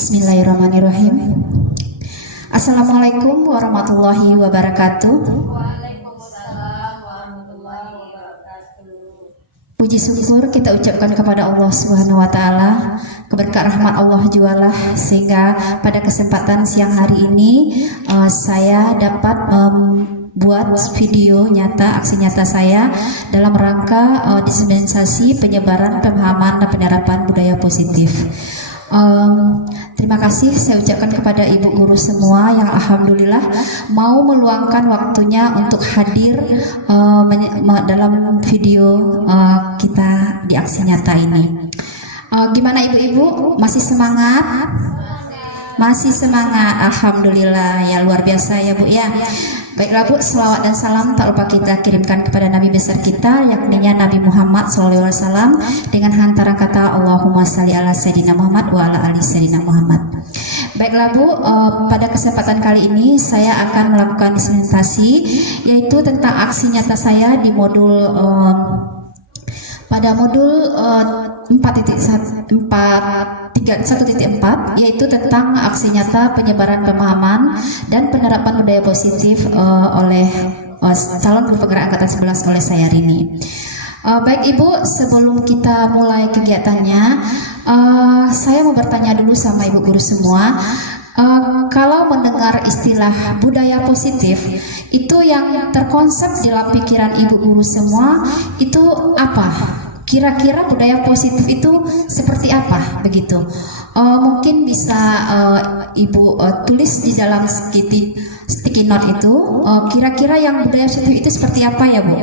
Bismillahirrahmanirrahim. Assalamualaikum warahmatullahi wabarakatuh. Waalaikumsalam warahmatullahi wabarakatuh. Puji syukur kita ucapkan kepada Allah Subhanahu wa taala. Keberkah rahmat Allah jualah sehingga pada kesempatan siang hari ini saya dapat buat video nyata, aksi nyata saya dalam rangka dispensasi penyebaran pemahaman dan penerapan budaya positif. Terima kasih saya ucapkan kepada ibu guru semua yang alhamdulillah mau meluangkan waktunya untuk hadir dalam video kita di aksi nyata ini. Gimana ibu-ibu, masih semangat? Masih semangat, alhamdulillah ya, luar biasa ya Bu ya. Baiklah Bu, selawat dan salam tak lupa kita kirimkan kepada Nabi besar kita, yakni Nabi Muhammad SAW, dengan hantaran kata Allahumma salli ala Sayyidina Muhammad wa ala ali Sayyidina Muhammad. Baiklah Bu, pada kesempatan kali ini saya akan melakukan dispensasi, yaitu tentang aksi nyata saya di modul pada modul 4.1.4, yaitu tentang aksi nyata penyebaran pemahaman dan penerapan budaya positif oleh calon guru penggerak angkatan 11 oleh saya Rini. Baik Ibu, sebelum kita mulai kegiatannya, saya mau bertanya dulu sama Ibu guru semua. Kalau mendengar istilah budaya positif, itu yang terkonsep dalam pikiran Ibu guru semua itu apa? Kira-kira budaya positif itu seperti apa begitu? Mungkin bisa Ibu tulis di dalam sticky note itu, kira-kira yang budaya positif itu seperti apa ya Bu?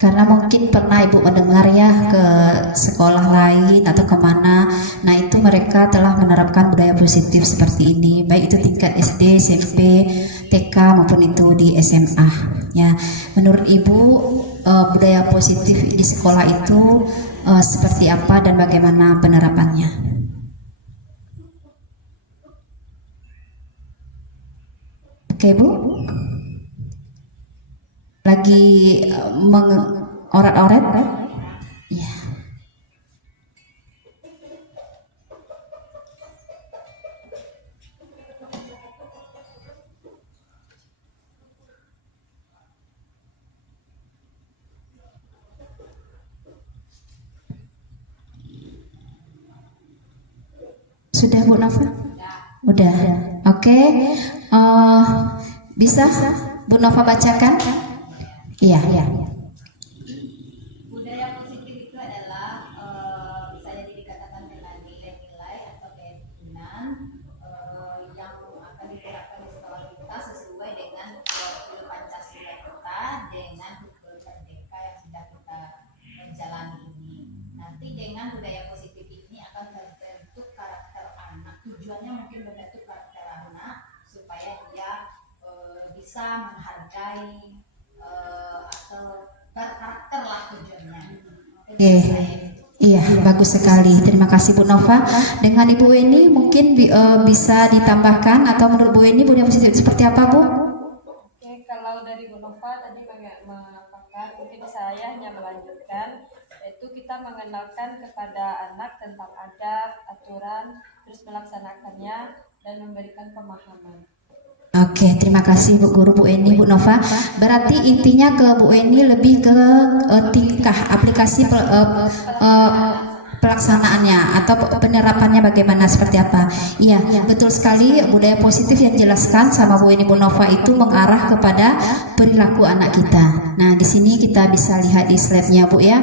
Karena mungkin pernah Ibu mendengar ya ke sekolah lain atau kemana, nah itu mereka telah menerapkan budaya positif seperti ini, baik itu tingkat SD, SMP, TK maupun itu di SMA. Ya, menurut Ibu budaya positif di sekolah itu seperti apa dan bagaimana penerapannya? Oke Bu. Lagi mengorat-orat ya. Sudah Bu Nova? Udah. Oke. Bisa Bu Nova bacakan? Iya. Budaya positif itu adalah bisa jadi dikatakan dengan nilai-nilai atau keyakinan yang akan diterapkan di sekolah kita sesuai dengan kurikulum Pancasila kita dengan hukum merdeka yang sudah kita menjalani ini. Nanti dengan budaya positif ini akan terbentuk karakter anak. Tujuannya mungkin membentuk karakter anak supaya dia bisa menghargai atau berkarakter lah tujuannya. Iya, bagus sekali. Terima kasih Bu Nova. Dengan Ibu Weni mungkin bisa ditambahkan, atau menurut Bu Weni budaya positif seperti apa Bu? Oke, kalau dari Bu Nova tadi mengatakan, mungkin saya hanya melanjutkan, yaitu kita mengenalkan kepada anak tentang adab, aturan, terus melaksanakannya dan memberikan pemahaman. Oke, terima kasih Bu Guru, Bu Eni, Bu Nova. Berarti intinya ke Bu Eni lebih ke tingkah aplikasi pelaksanaannya atau penerapannya bagaimana, seperti apa. Iya, betul sekali. Budaya positif yang dijelaskan sama Bu Eni, Bu Nova itu mengarah kepada perilaku anak kita. Nah, di sini kita bisa lihat di slide-nya Bu ya.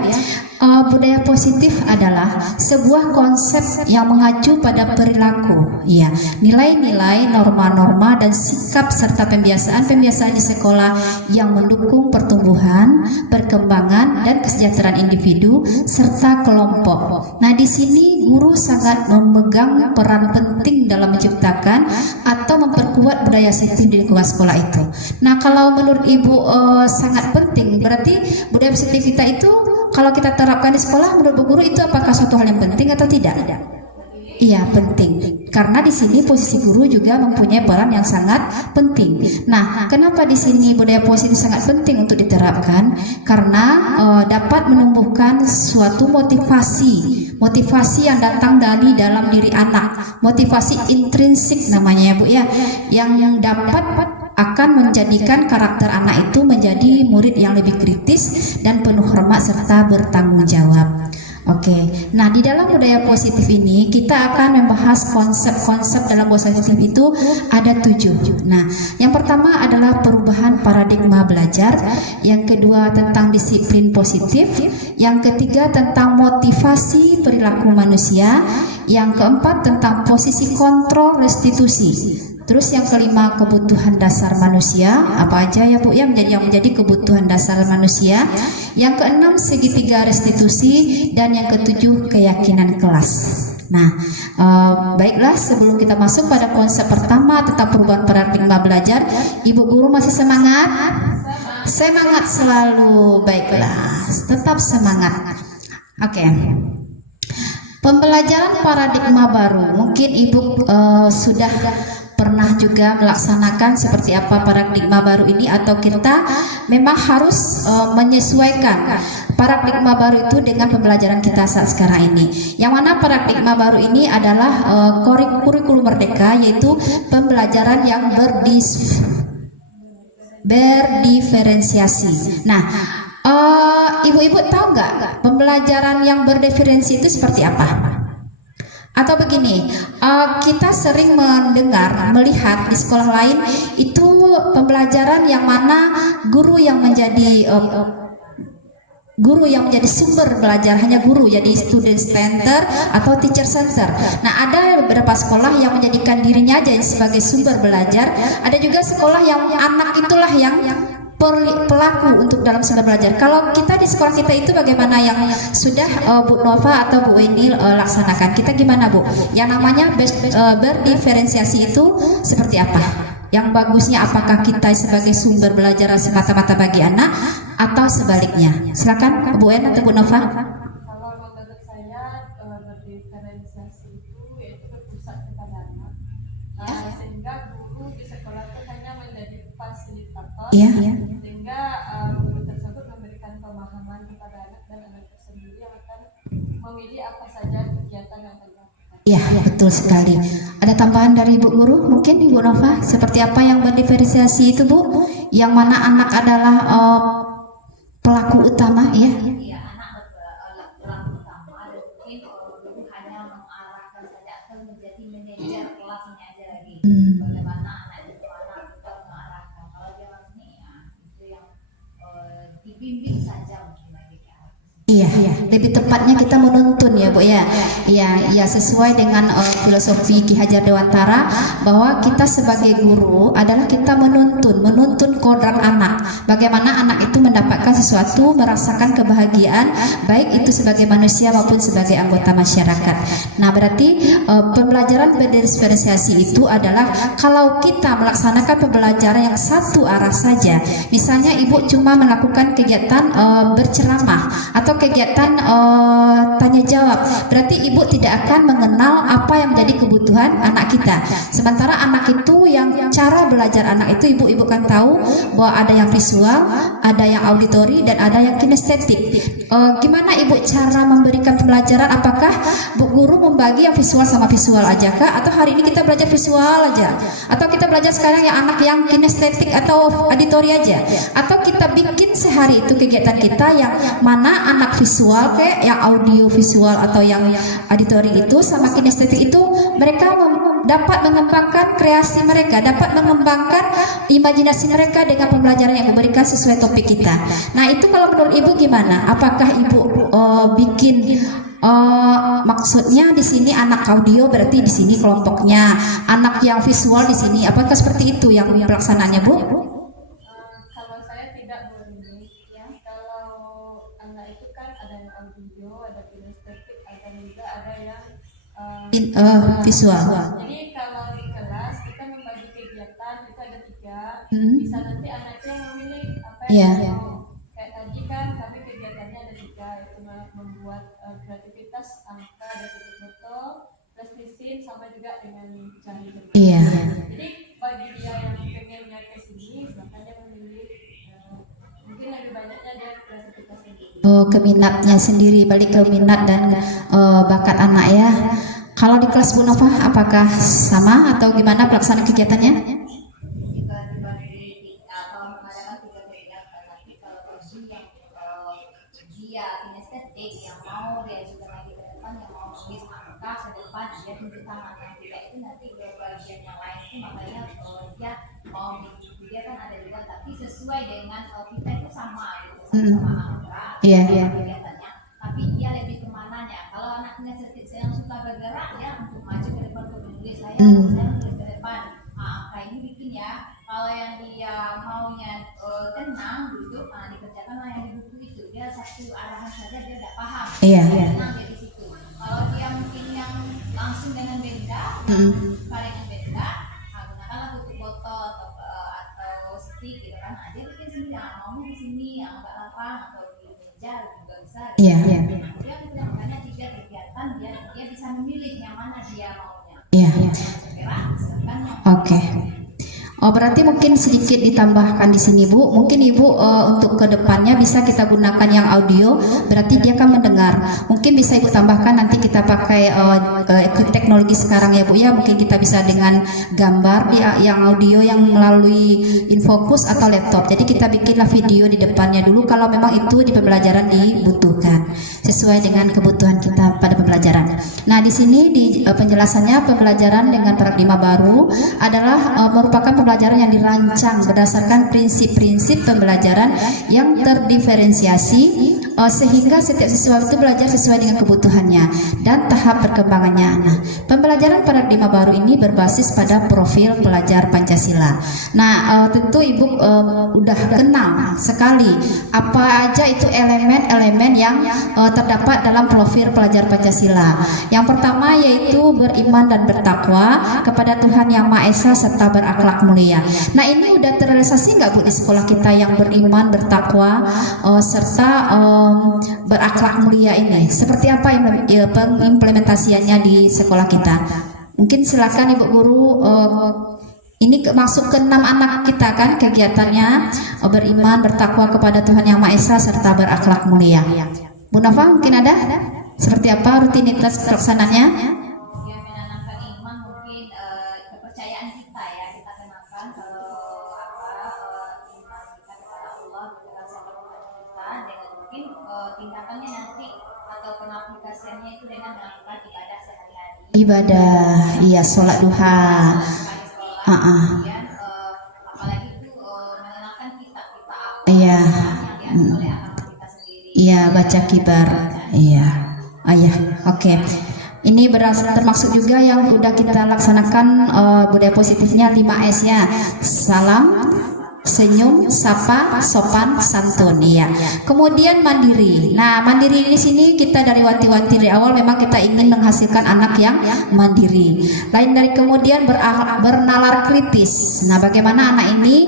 Budaya positif adalah sebuah konsep yang mengacu pada perilaku, ya, nilai-nilai, norma-norma dan sikap serta pembiasaan-pembiasaan di sekolah yang mendukung pertumbuhan, perkembangan dan kesejahteraan individu serta kelompok. Nah, di sini guru sangat memegang peran penting dalam menciptakan atau memperkuat budaya budaya sensitif di lingkungan sekolah itu. Nah, kalau menurut Ibu sangat penting, berarti budaya sensitif kita itu kalau kita terapkan di sekolah, menurut Bu Guru itu apakah suatu hal yang penting atau tidak? Iya, penting. Karena di sini posisi guru juga mempunyai peran yang sangat penting. Nah, kenapa di sini budaya positif sangat penting untuk diterapkan? Karena dapat menumbuhkan suatu motivasi yang datang dari dalam diri anak, motivasi intrinsik namanya ya Bu ya, yang dapat akan menjadikan karakter anak itu menjadi murid yang lebih kritis dan penuh hormat serta bertanggung jawab. Oke, nah di dalam budaya positif ini kita akan membahas konsep-konsep dalam budaya positif itu ada 7. Nah, yang pertama adalah perubahan paradigma belajar, yang kedua tentang disiplin positif, yang ketiga tentang motivasi perilaku manusia, yang keempat tentang posisi kontrol restitusi. Terus yang kelima kebutuhan dasar manusia, apa aja ya Bu ya yang menjadi kebutuhan dasar manusia. Yang keenam segitiga restitusi dan yang ketujuh keyakinan kelas. Nah, baiklah sebelum kita masuk pada konsep pertama tentang perubahan paradigma belajar, Ibu Guru masih semangat? Semangat selalu, baiklah, tetap semangat. Oke. Pembelajaran paradigma baru, mungkin Ibu sudah pernah juga melaksanakan seperti apa paradigma baru ini, atau kita memang harus menyesuaikan paradigma baru itu dengan pembelajaran kita saat sekarang ini. Yang mana paradigma baru ini adalah kurikulum merdeka, yaitu pembelajaran yang berdiferensiasi. Nah, ibu-ibu tahu nggak pembelajaran yang berdiferensiasi itu seperti apa? Atau begini, kita sering mendengar, melihat di sekolah lain itu pembelajaran yang mana guru yang menjadi sumber belajar, hanya guru, jadi student center atau teacher center. Nah, ada beberapa sekolah yang menjadikan dirinya aja sebagai sumber belajar. Ada juga sekolah yang anak itulah yang pelaku untuk dalam sumber belajar. Kalau kita di sekolah kita itu bagaimana yang sudah Bu Nova atau Bu Weni laksanakan? Kita gimana Bu? Yang namanya berdiferensiasi itu seperti apa? Yang bagusnya apakah kita sebagai sumber belajar semata-mata bagi anak atau sebaliknya? Silakan Bu En atau Bu Nova. Kalau menurut saya berdiferensiasi itu yaitu berpusat kepada anak, sehingga guru di sekolah itu hanya menjadi fasilitator, sehingga guru tersebut memberikan pemahaman kepada anak dan anak tersendiri yang akan memilih apa saja kegiatan yang akan dilakukan. Iya, betul sekali. Ada tambahan dari Ibu Guru, mungkin Ibu Nova, seperti apa yang berdiferensiasi itu Bu? Yang mana anak adalah pelaku utama, ya? Iya, anak pelaku utama, dan mungkin guru hanya mengarahkan saja atau menjadi manajer kelasnya aja lagi. Bagaimana anak itu kita mengarahkan. Kalau dia ini ya itu yang dibimbing saja mungkin bagi ke arah. Iya, lebih tepatnya kita menuntun ya Bu ya. Iya, sesuai dengan filosofi Ki Hajar Dewantara bahwa kita sebagai guru adalah kita menuntun kodrat anak. Bagaimana anak itu mendapatkan sesuatu, merasakan kebahagiaan baik itu sebagai manusia maupun sebagai anggota masyarakat. Nah, berarti pembelajaran berdiferensiasi itu adalah kalau kita melaksanakan pembelajaran yang satu arah saja. Misalnya Ibu cuma melakukan kegiatan berceramah atau kegiatan tanya jawab, berarti Ibu tidak akan mengenal apa yang menjadi kebutuhan anak kita. Sementara anak itu yang cara belajar anak itu ibu kan tahu bahwa ada yang visual, ada yang auditori, dan ada yang kinestetik. Gimana Ibu cara memberikan pembelajaran? Apakah Bu Guru membagi yang visual sama visual aja kah? Atau hari ini kita belajar visual aja? Atau kita belajar sekarang yang anak yang kinestetik atau auditori aja? Atau kita bikin sehari itu kegiatan kita yang mana anak visual kayak yang audio visual atau yang auditori itu sama kinestetik itu mereka dapat mengembangkan kreasi mereka, dapat mengembangkan imajinasi mereka dengan pembelajaran yang diberikan sesuai topik kita. Nah, itu kalau menurut Ibu gimana? Apakah Ibu bikin maksudnya di sini anak audio berarti di sini kelompoknya, anak yang visual di sini, apakah seperti itu yang pelaksanaannya Bu? Kalau saya tidak begini, ya. Kalau anak itu kan ada yang audio, ada kinestetik, ada juga ada yang Visual. Jadi kalau di kelas kita membagi kegiatan, membuat kreativitas angka dan titik foto, plastisin sampai juga dengan jari. Iya. Jadi bagi dia yang pengennya ke sini, makanya memilih mungkin lebih banyaknya dia kreativitas sendiri. Oh, keminatnya sendiri, balik ke minat dan bakat anak ya. Kalau di kelas Bu Nova apakah sama atau gimana pelaksanaan kegiatannya? Jika dibagi kalau mengadakan 3 kegiatan, nanti kalau bagi yang dia kinestetik yang mau dia juga lagi ke depan yang mau nulis angka ke depan dia tunjuk tangan yang tidak itu nanti ke bagian yang lain itu makanya dia mau dia kan ada juga tapi sesuai dengan kita itu sama gitu sama angka Iya. kegiatannya tapi dia lebih kemananya kalau anak kinestetik yang suka bergerak ya untuk maju ke depan untuk menulis saya nulis ke depan angka ini bikin ya kalau yang dia maunya tenang duduk dikerjakan yang di buku itu dia satu arahan saja dia tidak paham Iya. tenang dari situ kalau dia mungkin yang langsung dengan benda dengan benda gunakanlah tutup botol atau stick gitu kan dia bikin sendiri maunya di sini agak lapang atau di meja juga bisa Iya. dia makanya 3 kegiatan dia bisa memilih yang mana dia maunya Iya. gerak sedangkan yang Oke. Oh, berarti mungkin sedikit ditambahkan di sini Bu. Mungkin Ibu untuk kedepannya bisa kita gunakan yang audio. Berarti dia akan mendengar. Mungkin bisa Ibu tambahkan nanti kita pakai teknologi sekarang ya Bu ya. Mungkin kita bisa dengan gambar yang audio yang melalui infocus atau laptop. Jadi kita bikinlah video di depannya dulu kalau memang itu di pembelajaran dibutuhkan sesuai dengan kebutuhan kita pada pembelajaran. Nah di sini di penjelasannya pembelajaran dengan paradigma baru adalah merupakan pembelajaran yang dirancang berdasarkan prinsip-prinsip pembelajaran yang terdiferensiasi sehingga setiap siswa itu belajar sesuai dengan kebutuhannya dan tahap perkembangannya. Nah, pembelajaran paradigma baru ini berbasis pada profil pelajar Pancasila. Nah, tentu Ibu udah kenal sekali apa aja itu elemen-elemen yang terdapat dalam profil pelajar Pancasila. Yang pertama yaitu beriman dan bertakwa kepada Tuhan Yang Maha Esa serta berakhlak mulia. Nah ini udah terrealisasi nggak Bu di sekolah kita yang beriman, bertakwa serta berakhlak mulia ini? Seperti apa pengimplementasiannya di sekolah kita? Mungkin silakan Ibu Guru. Ini masuk ke 6 anak kita kan kegiatannya beriman, bertakwa kepada Tuhan Yang Maha Esa serta berakhlak mulia. Bu Nova mungkin ada? Seperti apa rutinitas pelaksanaannya? yang menanamkan iman mungkin kepercayaan kita ya kita kenalkan kalau iman kita kepada Allah kita dengan mungkin tindakannya nanti atau pengaplikasiannya itu dengan melakukan ibadah sehari-hari Ibadah, iya sholat duha. kemudian apalagi itu mengenalkan kitab-kitab apa Iya. yang diambil oleh agama kita sendiri Iya, baca kibar. Iya. Ayah. Oke. Ini termasuk juga yang udah kita laksanakan budaya positifnya 5S ya. Salam, senyum, sapa, sopan, santun. Iya. Kemudian mandiri. Nah, mandiri di sini kita dari wanti-wanti dari awal memang kita ingin menghasilkan anak yang mandiri. Lain dari kemudian bernalar kritis. Nah, bagaimana anak ini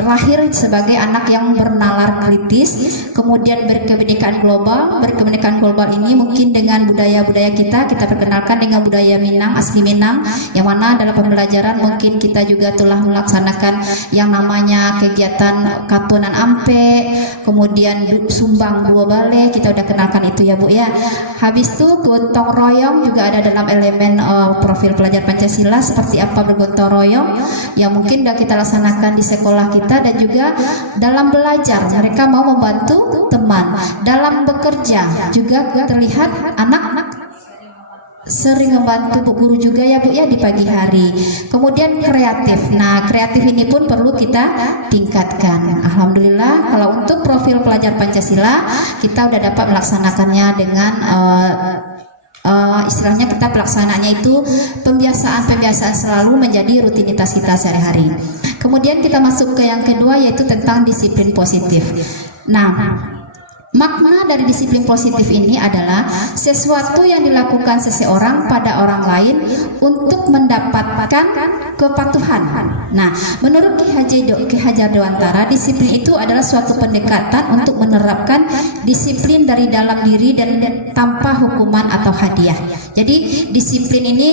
terlahir sebagai anak yang bernalar kritis, kemudian berkebinekaan global. Berkebinekaan global ini mungkin dengan budaya-budaya kita perkenalkan dengan budaya Minang, asli Minang, yang mana dalam pembelajaran mungkin kita juga telah melaksanakan yang namanya kegiatan katunan ampe, kemudian sumbang dua balai, kita udah kenalkan itu ya Bu ya. Habis itu gotong royong juga ada dalam elemen profil pelajar Pancasila, seperti apa bergotong royong yang mungkin udah kita laksanakan di sekolah kita, dan juga dalam belajar mereka mau membantu teman, dalam bekerja juga terlihat anak-anak sering membantu Bu Guru juga ya Bu ya di pagi hari. Kemudian kreatif. Nah, kreatif ini pun perlu kita tingkatkan. Alhamdulillah kalau untuk profil pelajar Pancasila kita udah dapat melaksanakannya dengan istilahnya kita pelaksanaannya itu pembiasaan selalu menjadi rutinitas kita sehari-hari. Kemudian kita masuk ke yang kedua yaitu tentang disiplin positif. Nah, Makna dari disiplin positif ini adalah sesuatu yang dilakukan seseorang pada orang lain untuk mendapatkan kepatuhan. Nah, menurut Ki Hajar Dewantara, disiplin itu adalah suatu pendekatan untuk menerapkan disiplin dari dalam diri dan tanpa hukuman atau hadiah. Jadi disiplin ini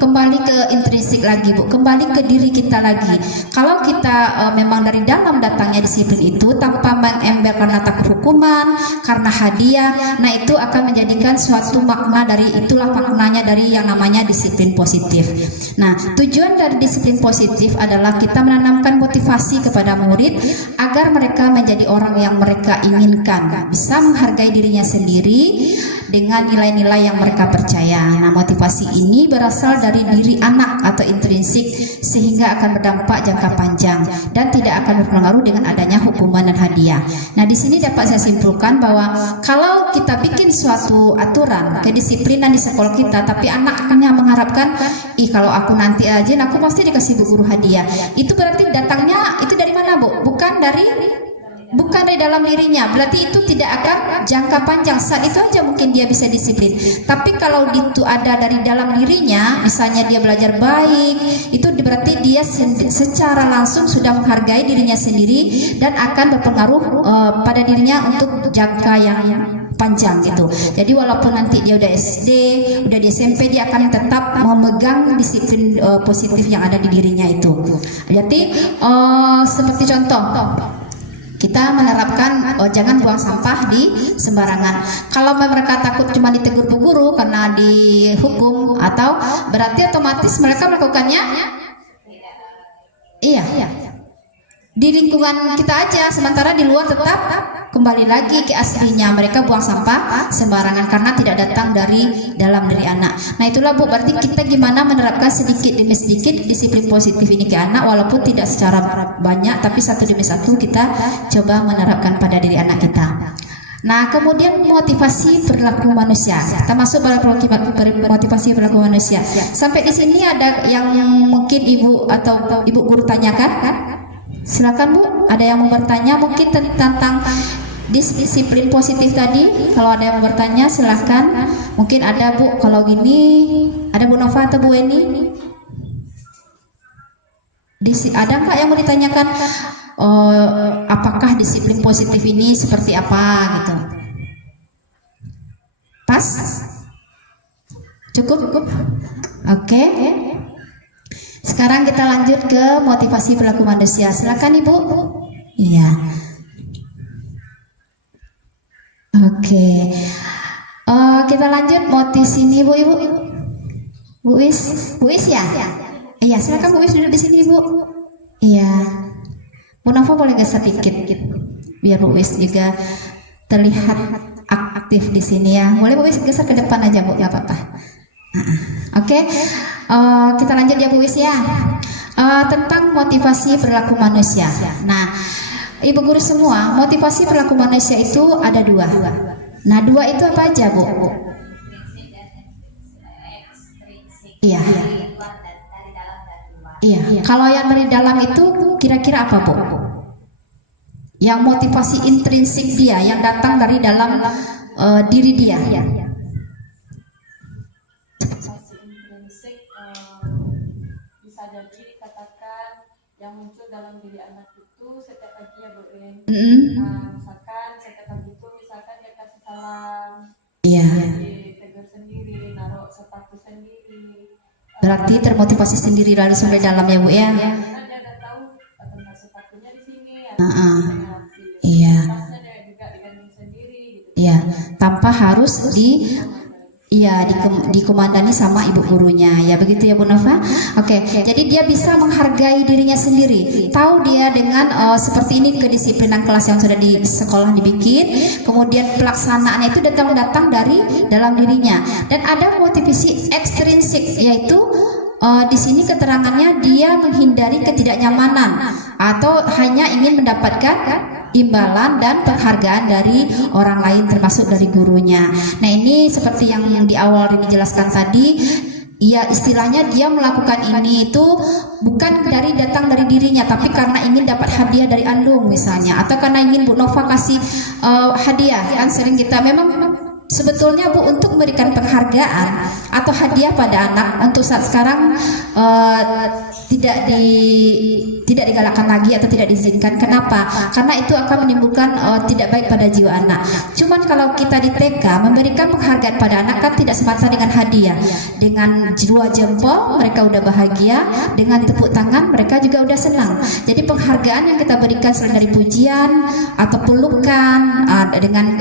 kembali ke intrinsik lagi, Bu, kembali ke diri kita lagi. Kalau kita memang dari dalam datangnya disiplin itu tanpa mengember karena takut hukuman, karena hadiah, nah itu akan menjadikan suatu makna dari, itulah maknanya dari yang namanya disiplin positif. Nah, tujuan dari disiplin positif adalah kita menanamkan motivasi kepada murid agar mereka menjadi orang yang mereka inginkan, bisa menghargai dirinya sendiri dengan nilai-nilai yang mereka percaya. Nah, motivasi ini berasal dari diri anak atau intrinsik, sehingga akan berdampak jangka panjang dan tidak akan berpengaruh dengan adanya hukuman dan hadiah. Nah, di sini dapat saya simpulkan bahwa kalau kita bikin suatu aturan kedisiplinan di sekolah kita, tapi anak-anaknya mengharapkan, kalau aku nanti aja, aku pasti dikasih bu guru hadiah. Itu berarti datangnya itu dari mana, Bu? Bukan dari dalam dirinya, berarti itu tidak akan jangka panjang. Saat itu aja mungkin dia bisa disiplin, tapi kalau itu ada dari dalam dirinya, misalnya dia belajar baik, itu berarti dia secara langsung sudah menghargai dirinya sendiri dan akan berpengaruh pada dirinya untuk jangka yang panjang gitu. Jadi walaupun nanti dia udah SD, udah di SMP, dia akan tetap memegang disiplin positif yang ada di dirinya itu. Jadi seperti contoh, kita menerapkan jangan buang sampah di sembarangan. Kalau mereka takut cuma ditegur bu guru karena dihukum, atau berarti otomatis mereka melakukannya di lingkungan kita aja, sementara di luar tetap kembali lagi ke aslinya, mereka buang sampah sembarangan karena tidak datang dari dalam diri anak. Nah, itulah Bu, berarti kita gimana menerapkan sedikit demi sedikit disiplin positif ini ke anak, walaupun tidak secara banyak, tapi satu demi satu kita coba menerapkan pada diri anak kita. Nah, kemudian motivasi perilaku manusia. Kita masuk pada motivasi perilaku manusia. Sampai di sini ada yang mungkin Ibu atau Ibu guru tanyakan? Silakan Bu, ada yang mau bertanya mungkin tentang disiplin positif tadi? Kalau ada yang mau bertanya silahkan. Mungkin ada Bu, kalau gini ada Bu Nova atau Bu Eni? Ada nggak yang mau ditanyakan? Apakah disiplin positif ini seperti apa gitu? Pas? Cukup? Oke. Sekarang kita lanjut ke motivasi perilaku manusia. Silakan Ibu. Iya. Oke. Kita lanjut motivasi ini Bu, Ibu. Bu Is ya? Iya, silakan Bu Is duduk di sini Bu. Iya. Bu Nova boleh geser dikit biar Bu Is juga terlihat aktif di sini ya. Boleh Bu Is geser ke depan aja Bu, nggak apa-apa. Oke. Kita lanjut ya Bu Wis ya, tentang motivasi perilaku manusia. Nah, Ibu guru semua, motivasi perilaku manusia itu ada dua. Nah, dua itu apa aja Bu? Iya. Iya. Kalau yang dari dalam itu kira-kira apa Bu? Yang motivasi intrinsik dia, yang datang dari dalam diri dia. Bisa jadi dikatakan yang muncul dalam diri anak itu setiap pagi ya Bu. Misalkan setiap pagi itu misalkan dia kasih salam, ditegur sendiri, naruh sepatu sendiri. Berarti termotivasi sendiri lalu sampai dalam ya Bu ya. Dia udah tahu tempat sepatunya di sini. Iya. Tasnya dia juga digantung sendiri. Gitu. Iya, tanpa harus dikomandani sama ibu gurunya, ya begitu ya Bu Nova. Oke, jadi dia bisa menghargai dirinya sendiri, tahu dia dengan seperti ini kedisiplinan kelas yang sudah di sekolah dibikin, kemudian pelaksanaannya itu datang dari dalam dirinya, dan ada motivasi ekstrinsik, yaitu di sini keterangannya dia menghindari ketidaknyamanan atau hanya ingin mendapatkan imbalan dan penghargaan dari orang lain termasuk dari gurunya. Nah, ini seperti yang di awal dijelaskan tadi, ya istilahnya dia melakukan ini itu bukan datang dari dirinya, tapi karena ingin dapat hadiah dari Andung misalnya, atau karena ingin Bu Nova kasih hadiah. Kan sering kita memang sebetulnya Bu untuk memberikan penghargaan atau hadiah pada anak untuk saat sekarang tidak digalakkan lagi atau tidak diizinkan. Kenapa? Karena itu akan menimbulkan tidak baik pada jiwa anak. Cuman kalau kita di TK memberikan penghargaan pada anak kan tidak semata dengan hadiah, dengan dua jempol mereka udah bahagia, dengan tepuk tangan mereka juga udah senang. Jadi penghargaan yang kita berikan selain dari pujian atau pelukan, dengan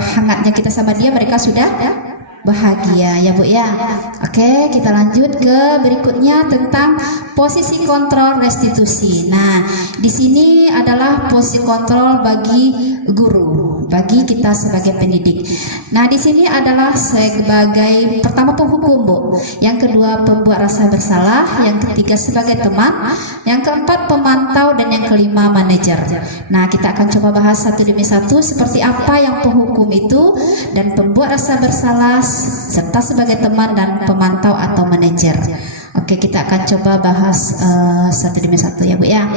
hangatnya kita sama dia, mereka sudah bahagia ya Bu ya. Oke, kita lanjut ke berikutnya tentang posisi kontrol restitusi. Nah, di sini adalah posisi kontrol bagi guru, bagi kita sebagai pendidik. Nah, di sini adalah sebagai pertama penghukum Bu, yang kedua pembuat rasa bersalah, yang ketiga sebagai teman, yang keempat pemantau, dan yang kelima manajer. Nah, kita akan coba bahas satu demi satu seperti apa yang penghukum itu dan pembuat rasa bersalah serta sebagai teman dan pemantau atau manajer. Oke, kita akan coba bahas satu demi satu ya Bu ya.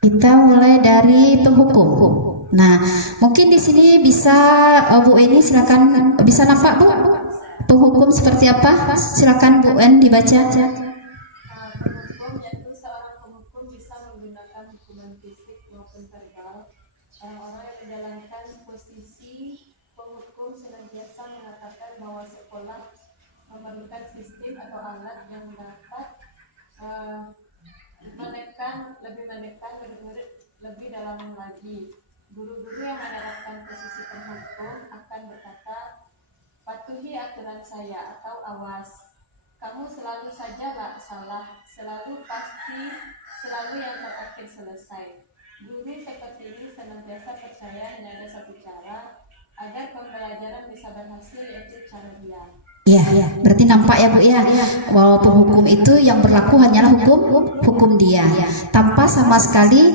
Kita mulai dari penghukum. Nah, mungkin di sini bisa Bu Eni silakan, bisa nampak Bu penghukum seperti apa? Silakan Bu En dibaca. Penghukum yaitu seorang penghukum bisa menggunakan hukuman fisik maupun verbal. Orang-orang yang menjalankan posisi penghukum senantiasa mengatakan bahwa sekolah memerlukan sistem atau alat yang dapat menekan murid-murid lebih dalam lagi. Guru-guru yang menerapkan posisi penghukum akan berkata, patuhi aturan saya, atau awas, kamu selalu saja salah, selalu pasti, selalu yang terakhir selesai. Guru seperti ini senantiasa percaya hanya ada satu cara agar pembelajaran bisa berhasil, yaitu cara diam. Ya, berarti nampak ya Bu ya, bahwa penghukum itu yang berlaku hanyalah hukum dia, tanpa sama sekali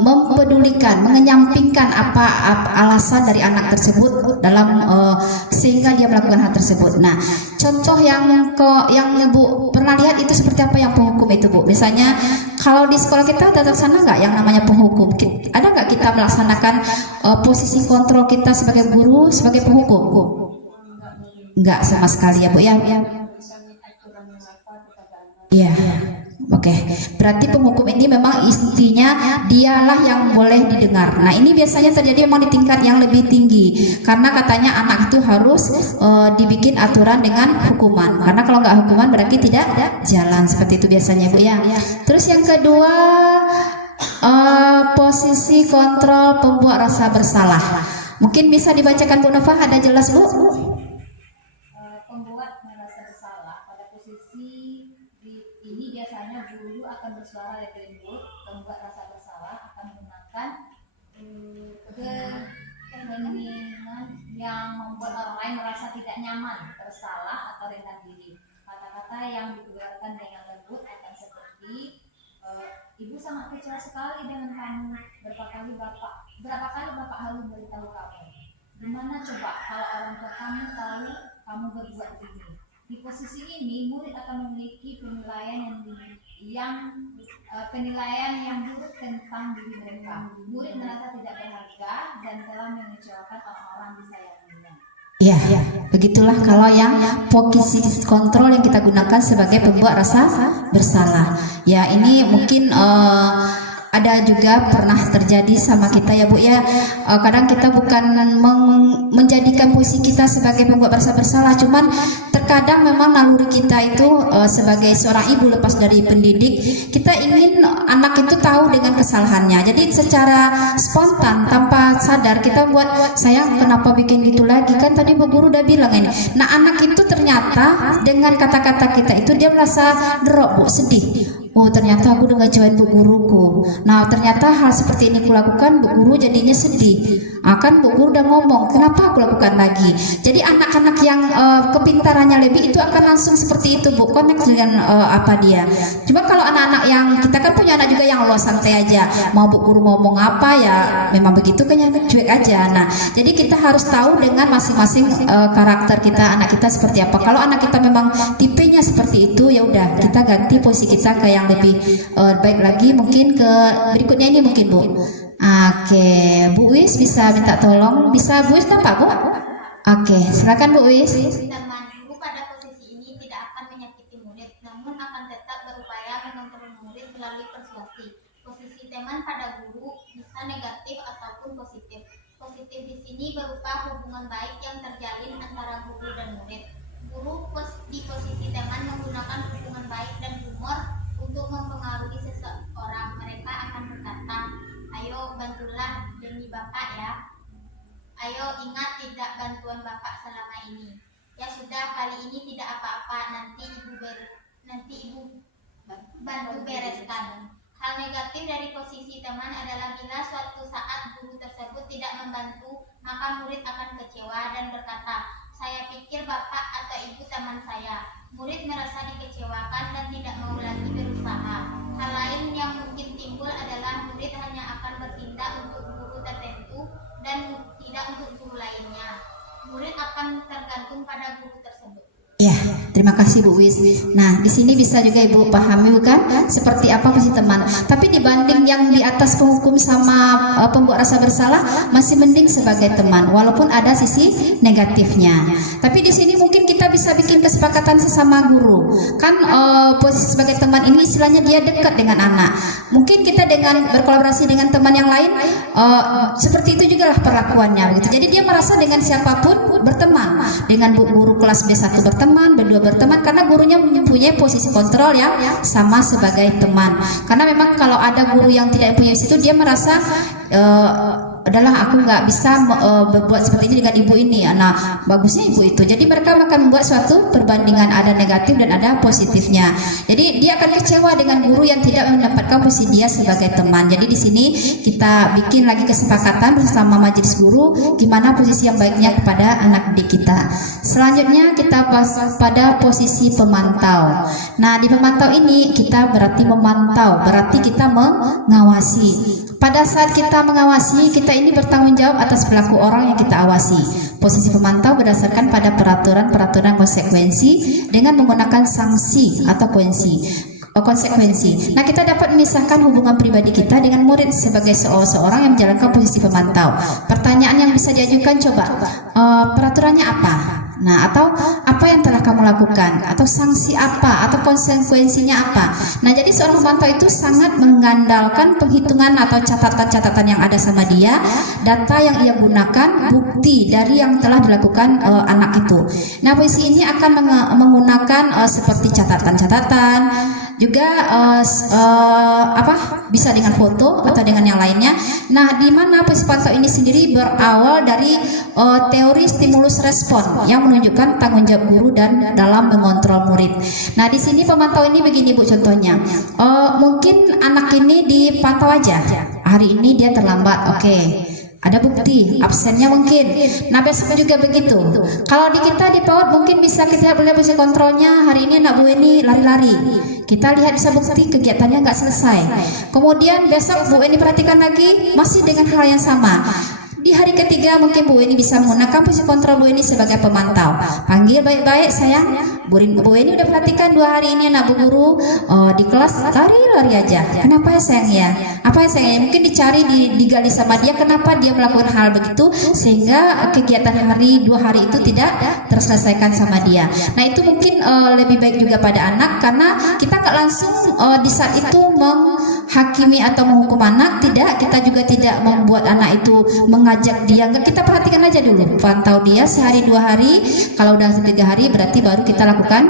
mempedulikan, mengenyampingkan apa alasan dari anak tersebut dalam sehingga dia melakukan hal tersebut. Nah, contoh yang Bu pernah lihat itu seperti apa yang penghukum itu Bu? Misalnya kalau di sekolah kita ada terlaksana nggak yang namanya penghukum? Ada nggak kita melaksanakan posisi kontrol kita sebagai guru, sebagai penghukum Bu? Enggak sama sekali ya Bu ya. Iya. Oke. Berarti penghukum ini memang intinya dialah yang boleh didengar. Nah, ini biasanya terjadi memang di tingkat yang lebih tinggi. Karena katanya anak itu harus dibikin aturan dengan hukuman. Karena kalau nggak hukuman berarti tidak jalan, seperti itu biasanya Bu ya. Terus yang kedua, posisi kontrol pembuat rasa bersalah. Mungkin bisa dibacakan Bu Nova, ada jelas Bu? Pembuat merasa bersalah pada posisi ini biasanya guru akan bersuara lebih lembut. Pembuat rasa bersalah akan menggunakan keheningan yang membuat orang lain merasa tidak nyaman, bersalah atau rendah diri. Kata-kata yang dikeluarkan dengan lembut akan seperti, ibu sangat kecewa sekali dengan kamu. Berapa kali bapak harus beritahu kamu? Gimana coba kalau orang tua kamu tahu kamu berbuat begini? Di posisi ini murid akan memiliki penilaian yang buruk tentang diri mereka. Murid merasa tidak berharga dan telah mengecewakan orang-orang disayanginya. Ya, begitulah kalau yang posisi kontrol yang kita gunakan sebagai pembuat rasa bersalah. Ya, ini mungkin ada juga pernah terjadi sama kita ya Bu ya. Kadang kita bukan menjadikan posisi kita sebagai pembuat rasa bersalah, cuman terkadang memang naluri kita itu sebagai seorang ibu lepas dari pendidik, kita ingin anak itu tahu dengan kesalahannya. Jadi secara spontan tanpa sadar kita buat, sayang kenapa bikin gitu lagi, kan tadi Bu Guru udah bilang ini. Nah, anak itu ternyata dengan kata-kata kita itu dia merasa drop Bu, sedih. Oh ternyata aku udah ngejoin bu guruku. Nah ternyata hal seperti ini kulakukan, bu guru jadinya sedih. Akan bu guru udah ngomong, kenapa aku lakukan lagi? Jadi anak-anak yang kepintarannya lebih itu akan langsung seperti itu bu, connect dengan apa dia. Cuma kalau anak-anak yang kita kan punya anak juga yang lo santai aja, mau bu guru ngomong apa ya memang begitu kayaknya cuek aja. Nah jadi kita harus tahu dengan masing-masing karakter kita, anak kita seperti apa. Kalau anak kita memang tipenya seperti itu, ya udah kita ganti posisi kita ke yang lebih baik lagi, mungkin ke berikutnya ini mungkin bu. Oke, Bu Wis bisa minta tolong, bisa Bu Wis nampak bu? Oke, silakan Bu Wis. Teman guru pada posisi ini tidak akan menyakiti murid, namun akan tetap berupaya mengontrol murid melalui persuasi. Posisi teman pada guru bisa negatif ataupun positif. Positif di sini berupa hubungan baik yang terjalin antara guru dan murid. Guru di posisi teman menggunakan hubungan baik dan humor untuk mempengaruhi seseorang. Mereka akan berkata, ayo bantulah demi Bapak ya. Ayo ingat tidak bantuan Bapak selama ini. Ya sudah, kali ini tidak apa-apa, nanti ibu bantu bereskan. Hal negatif dari posisi teman adalah bila suatu saat guru tersebut tidak membantu, maka murid akan kecewa dan berkata, saya pikir Bapak atau Ibu teman saya. Murid merasa dikecewakan dan tidak mau lagi berusaha. Hal lain yang mungkin timbul adalah murid hanya akan bertindak untuk guru tertentu dan tidak untuk guru lainnya. Murid akan tergantung pada guru tersebut. Ya, terima kasih Bu Wis. Nah, di sini bisa juga Ibu pahami bukan seperti apa posisi teman. Tapi dibanding yang di atas penghukum sama pembuat rasa bersalah, masih mending sebagai teman, walaupun ada sisi negatifnya. Tapi di sini mungkin kita bisa bikin kesepakatan sesama guru. Kan posisi sebagai teman ini istilahnya dia dekat dengan anak. Mungkin kita dengan berkolaborasi dengan teman yang lain, seperti itu juga lah perlakuannya. Begitu. Jadi dia merasa dengan siapapun berteman. Dengan bu guru kelas B1 berteman, B2 berteman, karena gurunya mempunyai posisi kontrol yang sama sebagai teman. Karena memang kalau ada guru yang tidak punya situ, dia merasa adalah aku nggak bisa berbuat seperti ini dengan ibu ini. Nah, bagusnya ibu itu. Jadi mereka akan membuat suatu perbandingan, ada negatif dan ada positifnya. Jadi dia akan kecewa dengan guru yang tidak mendapatkan posisi dia sebagai teman. Jadi di sini kita bikin lagi kesepakatan bersama majelis guru gimana posisi yang baiknya kepada anak didik kita. Selanjutnya kita bahas pada posisi pemantau. Nah, di pemantau ini kita berarti memantau, berarti kita mengawasi. Pada saat kita mengawasi, kita ini bertanggung jawab atas perilaku orang yang kita awasi. Posisi pemantau berdasarkan pada peraturan-peraturan konsekuensi dengan menggunakan sanksi atau konsekuensi. Nah, kita dapat memisahkan hubungan pribadi kita dengan murid sebagai seorang yang menjalankan posisi pemantau. Pertanyaan yang bisa diajukan, coba peraturannya apa? Nah, atau apa yang telah kamu lakukan? Atau sanksi apa? Atau konsekuensinya apa? Nah, jadi seorang pemantau itu sangat mengandalkan penghitungan atau catatan-catatan yang ada sama dia, data yang ia gunakan, bukti dari yang telah dilakukan anak itu. Nah, posisi ini akan menggunakan seperti catatan-catatan, juga bisa dengan foto atau dengan yang lainnya. Nah, di mana posisi pemantau ini sendiri berawal dari teori stimulus respon yang menunjukkan tanggung jawab guru dan dalam mengontrol murid. Nah, di sini pemantau ini begini Bu, contohnya mungkin anak ini dipantau aja, hari ini dia terlambat, oke. Ada bukti, absennya mungkin. Nah, besok juga begitu. Kalau di kita di PAUD mungkin bisa kita lihat bisa kontrolnya, hari ini anak Bu ini lari-lari. Kita lihat bisa bukti kegiatannya nggak selesai. Kemudian besok Bu ini perhatikan lagi, masih dengan hal yang sama. Di hari ketiga mungkin Bu ini bisa menggunakan posisi kontrol Bu ini sebagai pemantau. Panggil baik-baik sayang. Bu ini udah perhatikan 2 hari ini anak Bu guru di kelas lari-lari aja. Kenapa ya sayang ya? Apa ya sayang? Mungkin dicari digali sama dia kenapa dia melakukan hal begitu sehingga kegiatan 2 hari itu tidak terselesaikan sama dia. Nah, itu mungkin lebih baik juga pada anak karena kita nggak langsung di saat itu menghakimi atau menghukum anak, tidak, kita juga tidak membuat anak itu mengajak dia, enggak, kita perhatikan aja dulu, pantau dia sehari 2 hari, kalau udah 3 hari berarti baru kita lakukan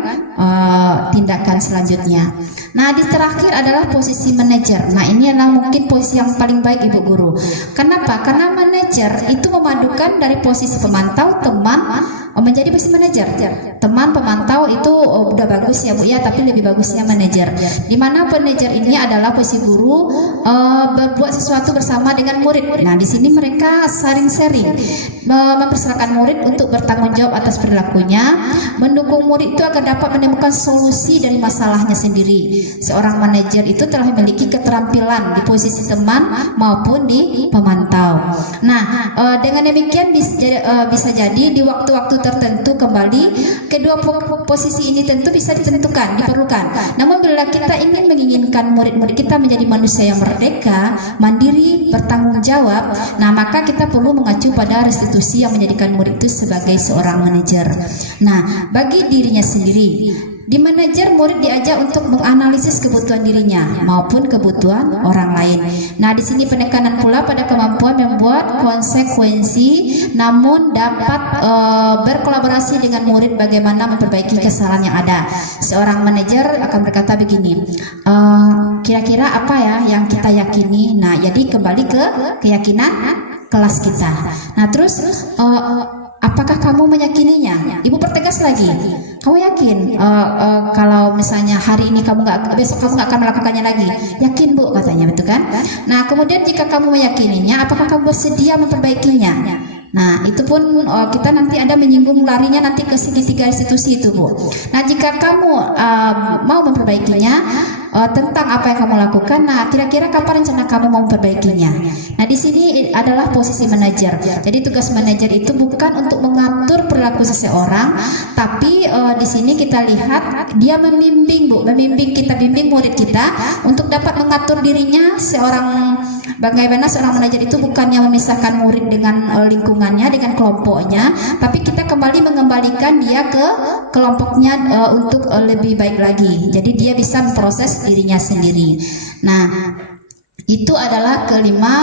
tindakan selanjutnya. Nah, di terakhir adalah posisi manajer. Nah, ini adalah mungkin posisi yang paling baik Ibu Guru. Kenapa? Karena manajer itu memadukan dari posisi pemantau, teman, menjadi posisi manajer. Teman pemantau itu udah bagus ya Bu ya, tapi lebih bagusnya manajer. Di mana manajer ini adalah posisi guru berbuat sesuatu bersama dengan murid. Nah, di sini mereka saling sharing, mempersilahkan murid untuk bertanggung jawab atas perilakunya, mendukung murid itu agar dapat menemukan solusi dari masalahnya sendiri. Seorang manajer itu telah memiliki keterampilan di posisi teman maupun di pemantau. Nah, dengan demikian bisa jadi di waktu-waktu tertentu kembali kedua posisi ini tentu bisa ditentukan, diperlukan. Namun bila kita menginginkan murid-murid kita menjadi manusia yang merdeka, mandiri, bertanggung jawab, nah maka kita perlu mengacu pada restitusi yang menjadikan murid itu sebagai seorang manajer. Nah, bagi dirinya sendiri, di manajer murid diajak untuk menganalisis kebutuhan dirinya maupun kebutuhan orang lain. Nah, di sini penekanan pula pada kemampuan membuat konsekuensi, namun dapat berkolaborasi dengan murid bagaimana memperbaiki kesalahan yang ada. Seorang manajer akan berkata begini, kira-kira apa ya yang kita yakini? Nah, jadi kembali ke keyakinan kelas kita. Nah, terus apakah kamu meyakininya? Ibu pertegas lagi. Kamu yakin kalau misalnya hari ini besok kamu nggak akan melakukannya lagi? Yakin Bu, katanya, betul kan? Nah, kemudian jika kamu meyakininya, apakah kamu bersedia memperbaikinya? Nah, itu pun kita nanti ada menyinggung larinya nanti ke segitiga institusi itu Bu. Nah, jika kamu mau memperbaikinya, tentang apa yang kamu lakukan, nah kira-kira kapan rencana kamu mau memperbaikinya? Nah, di sini adalah posisi manajer. Jadi tugas manajer itu bukan untuk mengatur perilaku seseorang, tapi di sini kita lihat dia membimbing Bu, bimbing murid kita untuk dapat mengatur dirinya. Bagaimana seorang manajer itu bukannya memisahkan murid dengan lingkungannya, dengan kelompoknya, tapi kita kembali mengembalikan dia ke kelompoknya untuk lebih baik lagi. Jadi dia bisa memproses dirinya sendiri. Nah, itu adalah kelima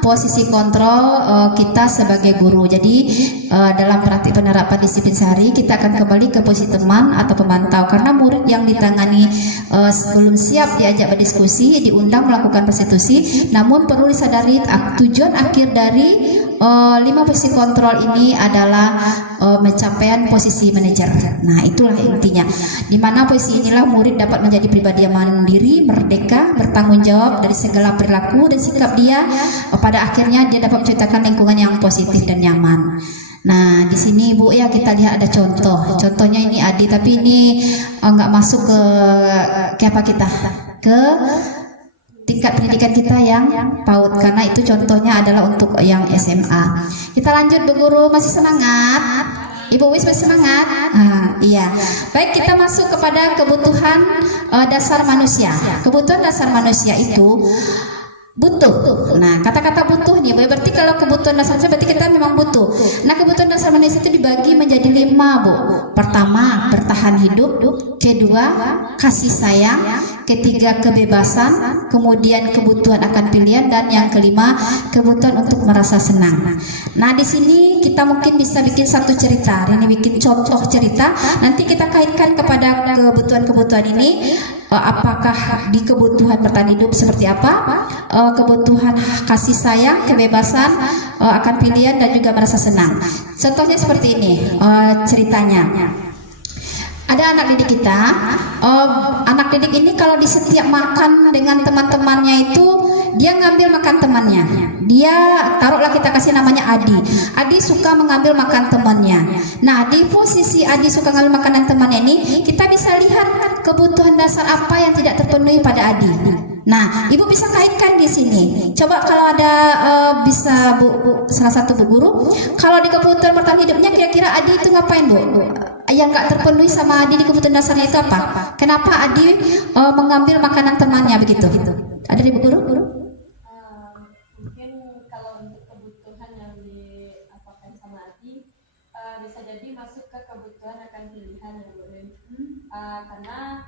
posisi kontrol kita sebagai guru. Jadi dalam praktik penerapan disiplin sehari kita akan kembali ke posisi teman atau pemantau, karena murid yang ditangani sebelum siap diajak berdiskusi diundang melakukan prostitusi. Namun perlu disadari tujuan akhir dari 5 posisi kontrol ini adalah pencapaian posisi manajer. Nah, itulah intinya. Di mana posisi inilah murid dapat menjadi pribadi yang mandiri, merdeka, bertanggung jawab dari segala perilaku dan sikap dia. Pada akhirnya dia dapat menciptakan lingkungan yang positif dan nyaman. Nah, di sini Bu ya kita lihat ada contoh. Contohnya ini Adi, tapi ini nggak masuk ke apa kita ke tingkat pendidikan kita yang PAUD, karena itu contohnya adalah untuk yang SMA. Kita lanjut Bu Guru, masih semangat? Ibu Wis masih semangat? Iya. Baik, kita masuk kepada kebutuhan dasar manusia. Kebutuhan dasar manusia itu butuh. Nah, kata-kata butuh nih, berarti kalau kebutuhan dasar manusia berarti kita memang butuh. Nah, kebutuhan dasar manusia itu dibagi menjadi 5 Bu. Pertama, bertahan hidup. Kedua, kasih sayang. Ketiga, kebebasan. Kemudian kebutuhan akan pilihan, dan yang kelima, kebutuhan untuk merasa senang. Nah, di sini kita mungkin bisa bikin satu cerita. Ini bikin contoh cerita. Nanti kita kaitkan kepada kebutuhan-kebutuhan ini. Apakah di kebutuhan bertahan hidup seperti apa? Kebutuhan kasih sayang, kebebasan, akan pilihan, dan juga merasa senang. Contohnya seperti ini ceritanya. Ada anak didik kita, anak didik ini kalau di setiap makan dengan teman-temannya itu dia ngambil makan temannya. Dia taruhlah kita kasih namanya Adi. Adi suka mengambil makan temannya. Nah, di posisi Adi suka ngambil makanan temannya ini, kita bisa lihat kebutuhan dasar apa yang tidak terpenuhi pada Adi. Nah, Ibu bisa kaitkan di sini. Coba kalau ada bisa Bu, salah satu Bu Guru, kalau di kebutuhan bertahan hidupnya kira-kira Adi itu ngapain Bu? Yang nggak terpenuhi sama Adi di kebutuhan dasarnya itu apa? Kenapa Adi mengambil makanan temannya begitu? Ada di Bu Guru? Mungkin kalau untuk kebutuhan yang diapakan sama Adi, bisa jadi masuk ke kebutuhan akan pilihan ya Bu. Karena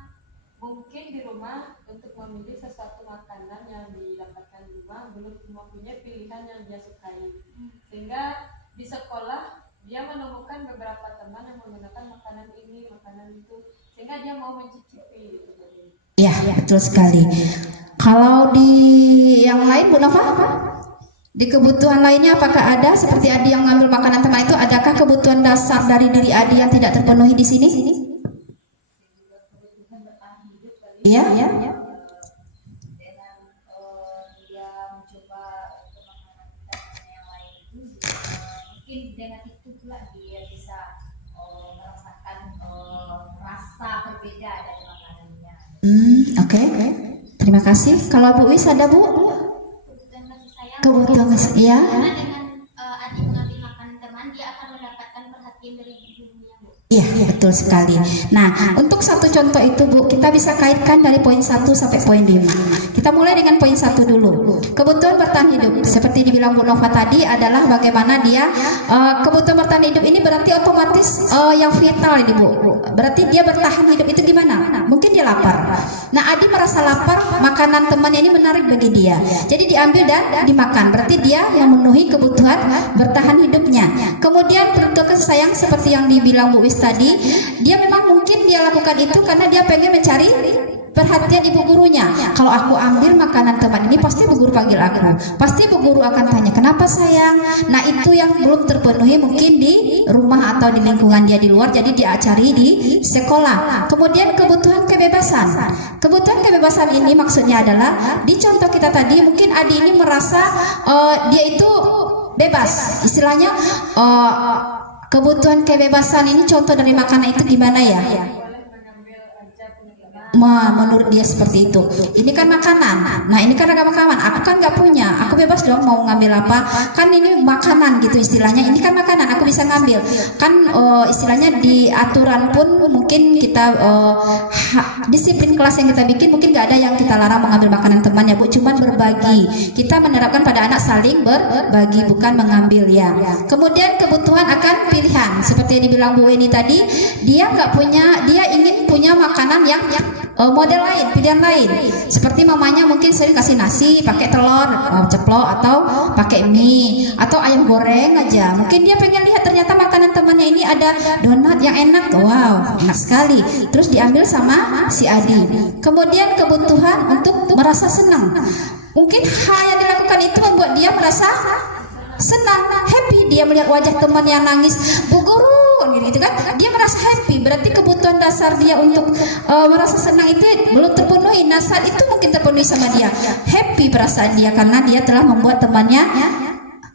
mungkin di rumah untuk memilih sesuatu makanan yang didapatkan di rumah belum mempunyai pilihan yang dia sukai, sehingga di sekolah dia menemukan beberapa teman yang menggunakan makanan ini, makanan itu, sehingga dia mau mencicipi gitu. Ya, betul sekali. Kalau di yang lain Bu Nova apa? Di kebutuhan lainnya apakah ada seperti Adi yang mengambil makanan teman itu, adakah kebutuhan dasar dari diri Adi yang tidak terpenuhi di sini? Iya, ya. dengan dia mencoba untuk makanan kita yang lain itu mungkin dengan itu pula dia bisa merasakan rasa berbeda dari makanannya. Oke. Terima kasih. Kalau Bu Wis ada Bu? Kebutuhan kasih sayang. Kebutuhan ya. Karena dengan Adi mengambil makanan teman, dia akan mendapatkan perhatian dari ibunya, Bu. Iya, betul sekali. Nah, untuk satu contoh itu Bu, kita bisa kaitkan dari poin 1 sampai poin 5. Kita mulai dengan poin 1 dulu. Kebutuhan bertahan hidup, seperti dibilang Bu Nova tadi, adalah bagaimana dia kebutuhan bertahan hidup ini berarti otomatis yang vital ini Bu. Berarti dia bertahan hidup itu gimana? Mungkin dia lapar. Nah, Adi merasa lapar, makanan temannya ini menarik bagi dia. Jadi diambil dan dimakan. Berarti dia memenuhi kebutuhan bertahan hidupnya. Kemudian kebutuhan kasih sayang seperti yang dibilang Bu Wis tadi, dia memang mungkin dia lakukan itu karena dia pengen mencari perhatian ibu gurunya. Kalau aku ambil makanan teman ini, pasti bu guru panggil aku, pasti bu guru akan tanya kenapa sayang. Nah, itu yang belum terpenuhi mungkin di rumah atau di lingkungan dia di luar, jadi dia cari di sekolah. Kemudian kebutuhan kebebasan. Kebutuhan kebebasan ini maksudnya adalah di contoh kita tadi, mungkin Adi ini merasa dia itu bebas, istilahnya kebutuhan kebebasan ini contoh dari makanan itu gimana ya? Menurut dia seperti itu. Ini kan makanan. Nah, ini kan agak makanan. Aku kan nggak punya. Aku bebas dong mau ngambil apa. Kan ini makanan gitu istilahnya. Ini kan makanan. Aku bisa ngambil. Kan istilahnya di aturan pun mungkin kita disiplin kelas yang kita bikin mungkin nggak ada yang kita larang mengambil makanan temannya Bu. Cuman berbagi. Kita menerapkan pada anak saling berbagi, bukan mengambil ya. Kemudian kebutuhan akan pilihan. Seperti yang dibilang Bu Weni tadi, dia nggak punya. Dia ingin punya makanan yang model lain, pilihan lain. Seperti mamanya mungkin sering kasih nasi pakai telur ceplok atau pakai mie atau ayam goreng aja. Mungkin dia pengen lihat ternyata makanan temannya ini ada donat yang enak. Wow, enak sekali. Terus diambil sama si Adi. Kemudian kebutuhan untuk merasa senang. Mungkin hal yang dilakukan itu membuat dia merasa senang, happy. Dia melihat wajah teman yang nangis, bu guru gitu kan, dia merasa happy. Berarti kebutuhan dasar dia untuk merasa senang itu belum terpenuhi. Nah, saat itu mungkin terpenuhi sama dia, happy perasaan dia karena dia telah membuat temannya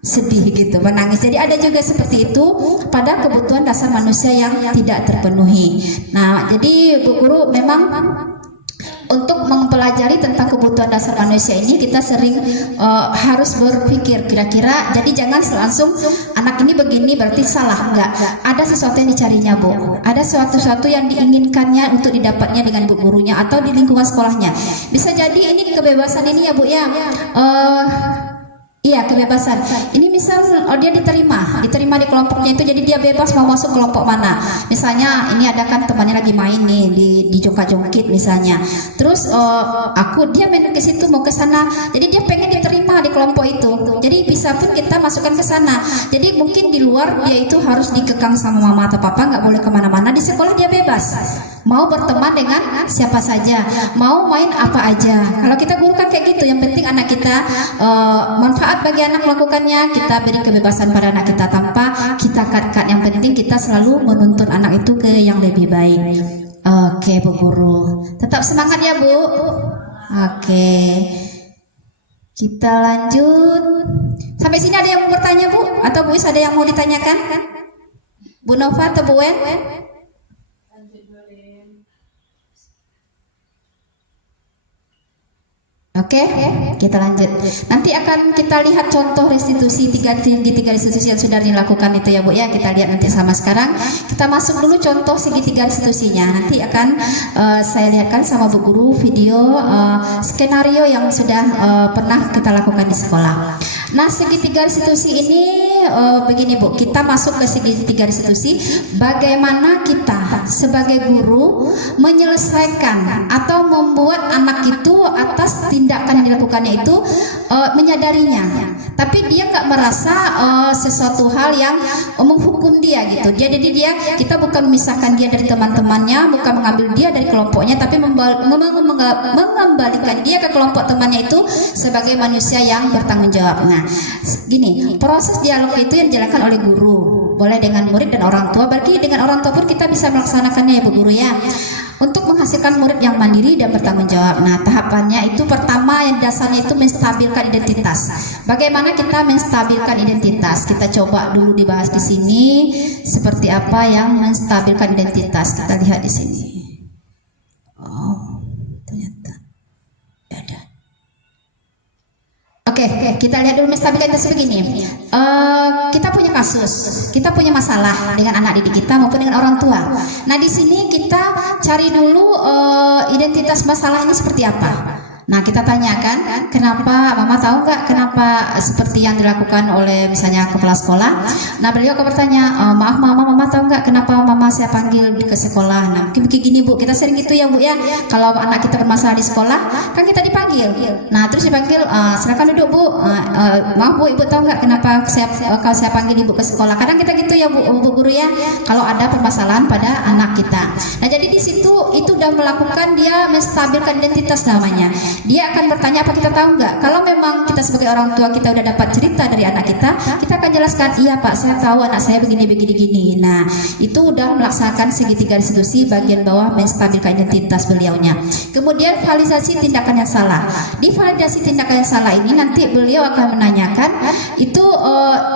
sedih gitu, menangis. Jadi ada juga seperti itu pada kebutuhan dasar manusia yang tidak terpenuhi. Nah, jadi Bu Guru memang untuk mempelajari tentang kebutuhan dasar manusia ini kita sering harus berpikir kira-kira, jadi jangan langsung anak ini begini berarti salah. Enggak, ada sesuatu yang dicarinya Bu, ada sesuatu yang diinginkannya untuk didapatnya dengan bu gurunya atau di lingkungan sekolahnya. Bisa jadi ini kebebasan ini ya Bu ya, iya kebebasan. Ini misal dia diterima di kelompoknya itu, jadi dia bebas mau masuk kelompok mana. Misalnya ini ada kan temannya lagi main nih di jongkak-jongkit misalnya. Terus dia main ke situ mau ke sana. Jadi dia pengen diterima di kelompok itu. Jadi bisa pun kita masukkan ke sana. Jadi mungkin di luar dia itu harus dikekang sama mama atau papa, nggak boleh kemana-mana. Di sekolah dia bebas. Mau berteman dengan siapa saja, mau main apa aja. Kalau kita guru kan kayak gitu. Yang penting anak kita manfaat bagi anak melakukannya, kita beri kebebasan pada anak kita tanpa kita cut-cut. Yang penting kita selalu menuntun anak itu ke yang lebih baik. Oke Bu Guru, tetap semangat ya Bu. Oke, kita lanjut. Sampai sini ada yang mau bertanya Bu? Atau Bu Is ada yang mau ditanyakan? Bu Nova atau Bu Wen? Oke, kita lanjut. Nanti akan kita lihat contoh restitusi tiga restitusi yang sudah dilakukan itu ya Bu ya. Kita lihat nanti sama. Sekarang kita masuk dulu contoh segitiga restitusinya. Nanti akan saya lihatkan sama Bu Guru video skenario yang sudah pernah kita lakukan di sekolah. Nah, segitiga restitusi ini begini Bu, kita masuk ke segitiga restitusi. Bagaimana kita sebagai guru menyelesaikan atau membuat anak itu atas tindakan yang dilakukannya itu menyadarinya, tapi dia nggak merasa sesuatu hal yang menghukum dia. dia gitu. Jadi kita bukan memisahkan dia dari teman-temannya, bukan mengambil dia dari kelompoknya, tapi mengembalikan dia ke kelompok temannya itu sebagai manusia yang bertanggung jawab. Nah, gini, proses dialog itu yang dijalankan oleh guru, boleh dengan murid dan orang tua. Berarti dengan orang tua pun kita bisa melaksanakannya ya Bu Guru ya. Untuk menghasilkan murid yang mandiri dan bertanggung jawab. Nah, tahapannya itu pertama yang dasarnya itu menstabilkan identitas. Bagaimana kita menstabilkan identitas? Kita coba dulu dibahas di sini seperti apa yang menstabilkan identitas. Kita lihat di sini. Oh, ternyata ada. Oke, kita lihat dulu menstabilkan identitas begini. Kita punya kasus, kita punya masalah dengan anak didik kita maupun dengan orang tua. Nah, di sini kita cari dulu identitas masalah ini seperti apa. Nah, kita tanyakan, kenapa Mama tahu nggak kenapa seperti yang dilakukan oleh misalnya kepala sekolah. Nah, beliau akan bertanya, maaf Mama tahu nggak kenapa Mama saya panggil ke sekolah. Nah, mungkin begini Bu, kita sering gitu ya Bu ya, kalau anak kita bermasalah di sekolah kan kita dipanggil. Nah, terus dipanggil, silakan duduk Bu. Maaf Bu, Ibu tahu nggak kenapa kalau saya panggil Ibu ke sekolah. Kadang kita gitu ya Bu Guru ya, kalau ada permasalahan pada anak kita. Nah, jadi di situ itu udah melakukan dia menstabilkan identitas namanya. Dia akan bertanya, apa kita tahu nggak? Kalau memang kita sebagai orang tua kita udah dapat cerita dari anak kita akan jelaskan, iya Pak, saya tahu anak saya begini. Nah, itu udah melaksanakan segitiga restitusi bagian bawah menstabilkan identitas beliaunya. Kemudian validasi tindakan yang salah. Di validasi tindakan yang salah ini nanti beliau akan menanyakan itu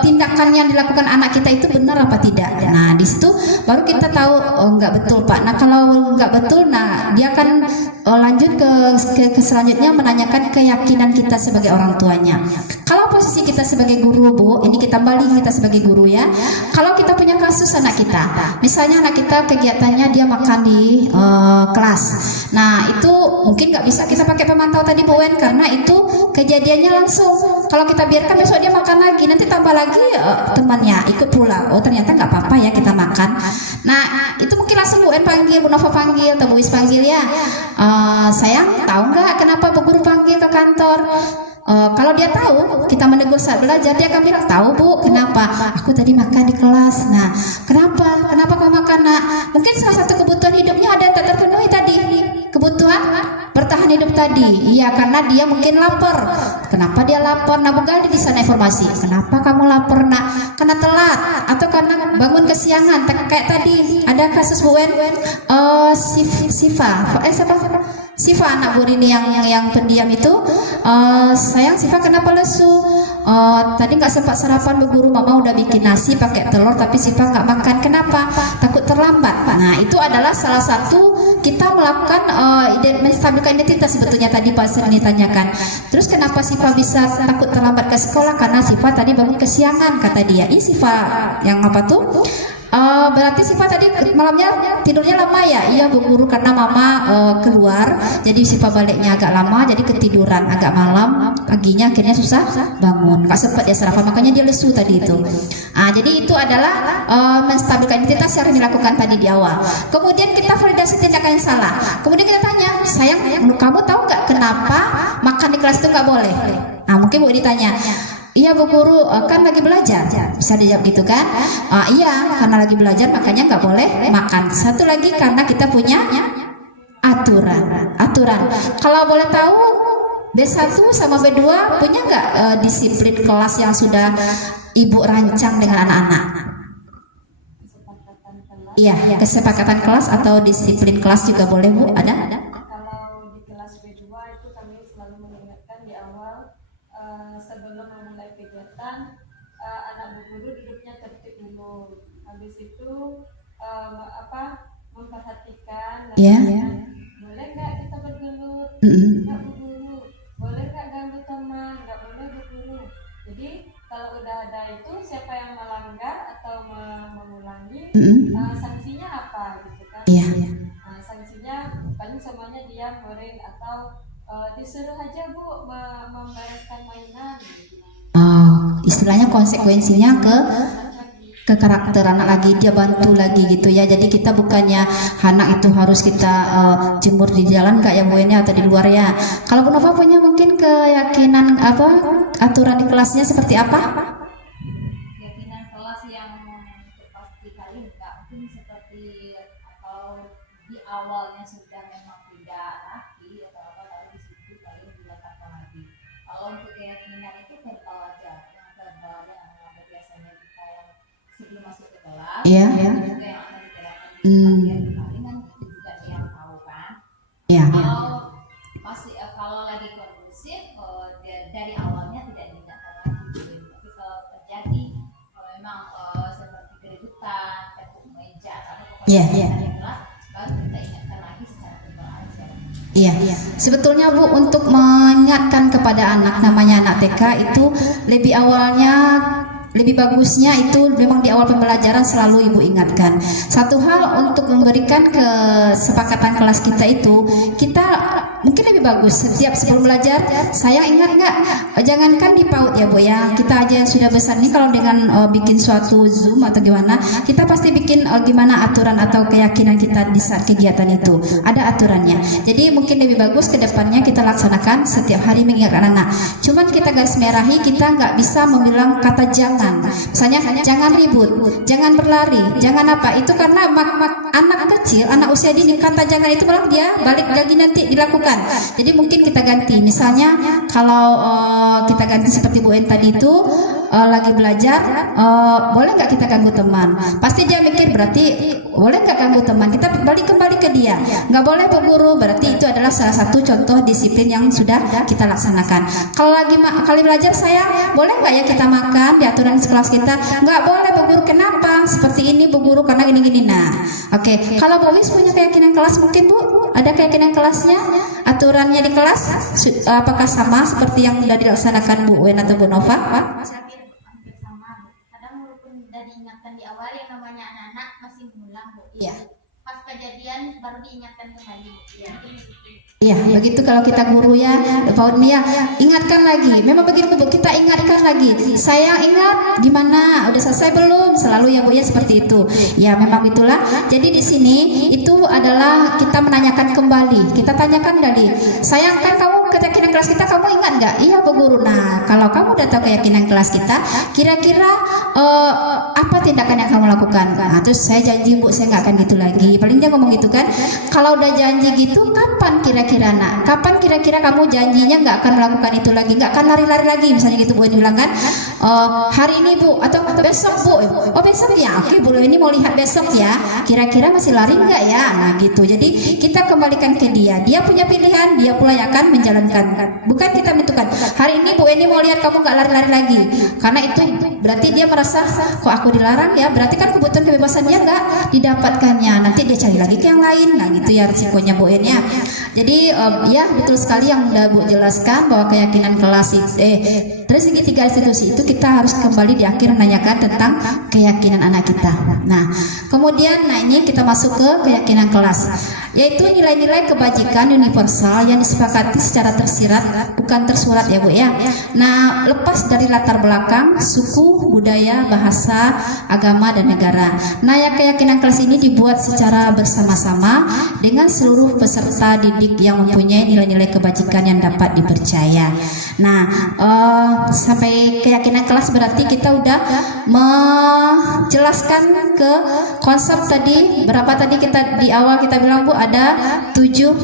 tindakan yang dilakukan anak kita itu benar apa tidak. Nah, di situ baru kita tahu, oh nggak betul Pak. Nah, kalau nggak betul, nah dia akan lanjut ke selanjutnya menanyakan keyakinan kita sebagai orang tuanya. Kalau posisi kita sebagai guru Bu, ini kita balik kita sebagai guru ya. Kalau kita punya kasus anak kita, misalnya anak kita kegiatannya dia makan di kelas. Nah, itu mungkin nggak bisa kita pakai pemantau tadi Bu Wen, karena itu kejadiannya langsung. Kalau kita biarkan besok dia makan lagi, nanti tambah lagi temannya ikut pulang. Oh ternyata nggak apa-apa ya kita makan. Nah, itu mungkin langsung Bu Wen panggil, Bu Nova panggil, atau Bu Wis panggil ya. Sayang, tahu nggak kenapa Bu Guru panggil ke kantor? Kalau dia tahu kita menegur saat belajar, dia akan bilang, tahu Bu, kenapa? Aku tadi makan di kelas. Nah, kenapa kau makan Nak? Mungkin salah satu kebutuhan hidupnya ada yang tak terpenuhi tadi, kebutuhan bertahan hidup tadi. Iya, karena dia mungkin lapar. Kenapa dia lapar? Nah, gali di sana informasi. Kenapa kamu lapar Nak? Karena telat atau karena bangun kesiangan. Kayak tadi ada kasus Bu Wen, Siva anak Bu Rini yang pendiam itu. Sayang Siva kenapa lesu? Tadi nggak sempat sarapan Bu Guru, Mama udah bikin nasi pakai telur tapi Siva nggak makan. Kenapa? Takut terlambat. Nah, itu adalah salah satu kita melakukan menstabilkan identitas sebetulnya tadi Pak Sering ditanyakan. Terus kenapa Siva bisa takut terlambat ke sekolah? Karena Siva tadi bangun kesiangan kata dia. Ini Siva yang apa tuh? Berarti Siva tadi malamnya tidurnya lama ya? Iya Bu Guru, karena Mama keluar, jadi Siva baliknya agak lama, jadi ketiduran agak malam, paginya akhirnya susah bangun, nggak sempat dia sarapan, makanya dia lesu tadi itu. Jadi itu adalah menstabilkan identitas yang dilakukan tadi di awal. Kemudian kita validasi tindakan yang salah. Kemudian kita tanya, sayang, kamu tahu nggak kenapa makan di kelas itu nggak boleh? Nah, mungkin Bu ditanya, iya Bu Guru, kan lagi belajar. Bisa dijawab gitu kan? Iya, karena lagi belajar makanya nggak boleh makan. Satu lagi karena kita punya aturan. Kalau boleh tahu, B1 sama B2 punya nggak disiplin kelas yang sudah Ibu rancang dengan anak-anak? Iya, kesepakatan kelas atau disiplin kelas juga boleh Bu, ada? Kalau di kelas B2 itu kami selalu mengingatkan di awal, sebelum memulai kegiatan, anak Bu Guru duduknya tertib dulu. Habis itu memperhatikan, boleh nggak kita bergelut? Nggak Bu Guru. Boleh nggak ganggu teman? Nggak boleh Bu Guru. Jadi kalau udah ada itu, siapa yang melanggar atau mengulangi, sanksinya apa gitu kan? Sanksinya paling semuanya diam, goreng, atau disuruh aja Bu membereskan mainan. Istilahnya konsekuensinya ke karakter anak lagi, dia bantu lagi gitu ya. Jadi kita bukannya anak itu harus kita jemur di jalan kayak Bu ini atau di luar ya. Kalau Bu Nova punya mungkin keyakinan aturan di kelasnya seperti apa? Keyakinan kelas yang terpasti Iya. juga yang akan diterapkan Hmm. kemarin kan itu juga dia yang tahu kan. Iya. Kalau lagi kondusif dari awalnya tidak diingatkan lagi, tapi kalau terjadi kalau memang seperti keributan, tepuk meja atau Iya. pokoknya di kelas, baru kita ingatkan lagi secara verbal aja. Iya, sebetulnya Bu, untuk mengingatkan kepada anak, namanya anak TK itu lebih awalnya, lebih bagusnya itu memang di awal pembelajaran selalu Ibu ingatkan. Satu hal untuk memberikan kesepakatan kelas kita itu, kita mungkin lebih bagus setiap sebelum belajar, saya ingat nggak, jangankan di PAUD ya Bu ya, kita aja yang sudah besar nih kalau dengan bikin suatu Zoom atau gimana, kita pasti bikin gimana aturan atau keyakinan kita di saat kegiatan itu, ada aturannya. Jadi mungkin lebih bagus ke depannya kita laksanakan setiap hari mengingatkan anak. Cuman kita garis merahi, kita nggak bisa membilang kata jangan. Misalnya jangan ribut, jangan berlari, jangan apa. Itu karena anak kecil, anak usia dini, kata jangan itu malah dia balik lagi nanti dilakukan. Jadi mungkin kita ganti. Misalnya kalau kita ganti seperti Bu En tadi itu, lagi belajar, boleh nggak kita ganggu teman? Pasti dia mikir berarti boleh nggak ganggu teman? Kita balik kembali ke dia. Nggak boleh Bu Guru, berarti itu adalah salah satu contoh disiplin yang sudah kita laksanakan. Kalau lagi kali belajar saya, boleh nggak ya kita makan di aturan kelas kita? Nggak boleh Bu Guru, kenapa? Seperti ini Bu Guru karena gini-gini. Nah, oke. Kalau Bu Wis punya keyakinan kelas mungkin Bu, ada keyakinan kelasnya, aturannya di kelas, apakah sama seperti yang sudah dilaksanakan Bu Wen atau Bu Nova? Hampir sama, Bu. Kadang walaupun udah diingatkan di awal, yang namanya anak-anak masih mengulang, Bu. Iya. Pas kejadian baru diingatkan kembali, Bu. Iya. Iya, begitu kalau kita guru ya, PAUD nih ya, ingatkan lagi. Memang begitu Bu, kita ingatkan lagi. Saya ingat gimana, udah selesai belum? Selalu ya Bu ya seperti itu. Ya memang itulah. Jadi di sini itu adalah kita menanyakan kembali. Kita tanyakan tadi, sayang kan kamu keyakinan kelas kita kamu ingat nggak? Iya Bu Guru. Nah kalau kamu udah tahu keyakinan kelas kita, kira-kira apa tindakan yang kamu lakukan? Nah terus saya janji Bu, saya nggak akan gitu lagi. Paling dia ngomong gitu kan. Kalau udah janji gitu, kapan kira-kira nak? Kapan kira-kira kamu janjinya nggak akan melakukan itu lagi? Nggak akan lari-lari lagi misalnya gitu Bu yang bilang kan? Hari ini Bu atau besok Bu? Oh besok ya? Oke Bu, ini mau lihat besok ya. Kira-kira masih lari nggak ya? Nah gitu. Jadi kita kembalikan ke dia. Dia punya pilihan, dia pula yang akan menjalankan. Bukan kita menentukan. Hari ini Bu ini mau lihat kamu nggak lari-lari lagi. Karena itu berarti dia merasa kok aku dilarang ya. Berarti kan kebutuhan kebebasan dia nggak didapatkannya. Nanti dia cari lagi ke yang lain. Nah gitu ya risikonya Bu En ya. Jadi ya betul sekali yang udah Bu jelaskan bahwa keyakinan kelas dari segi tiga institusi itu kita harus kembali di akhir menanyakan tentang keyakinan anak kita. Nah kemudian ini kita masuk ke keyakinan kelas, yaitu nilai-nilai kebajikan universal yang disepakati secara tersirat bukan tersurat ya Bu ya. Nah lepas dari latar belakang suku, budaya, bahasa, agama dan negara. Nah ya keyakinan kelas ini dibuat secara bersama-sama dengan seluruh peserta didik yang mempunyai nilai-nilai kebajikan yang dapat dipercaya. Nah sampai keyakinan kelas berarti kita udah menjelaskan ke konsep tadi. Berapa tadi kita di awal kita bilang Bu, ada 7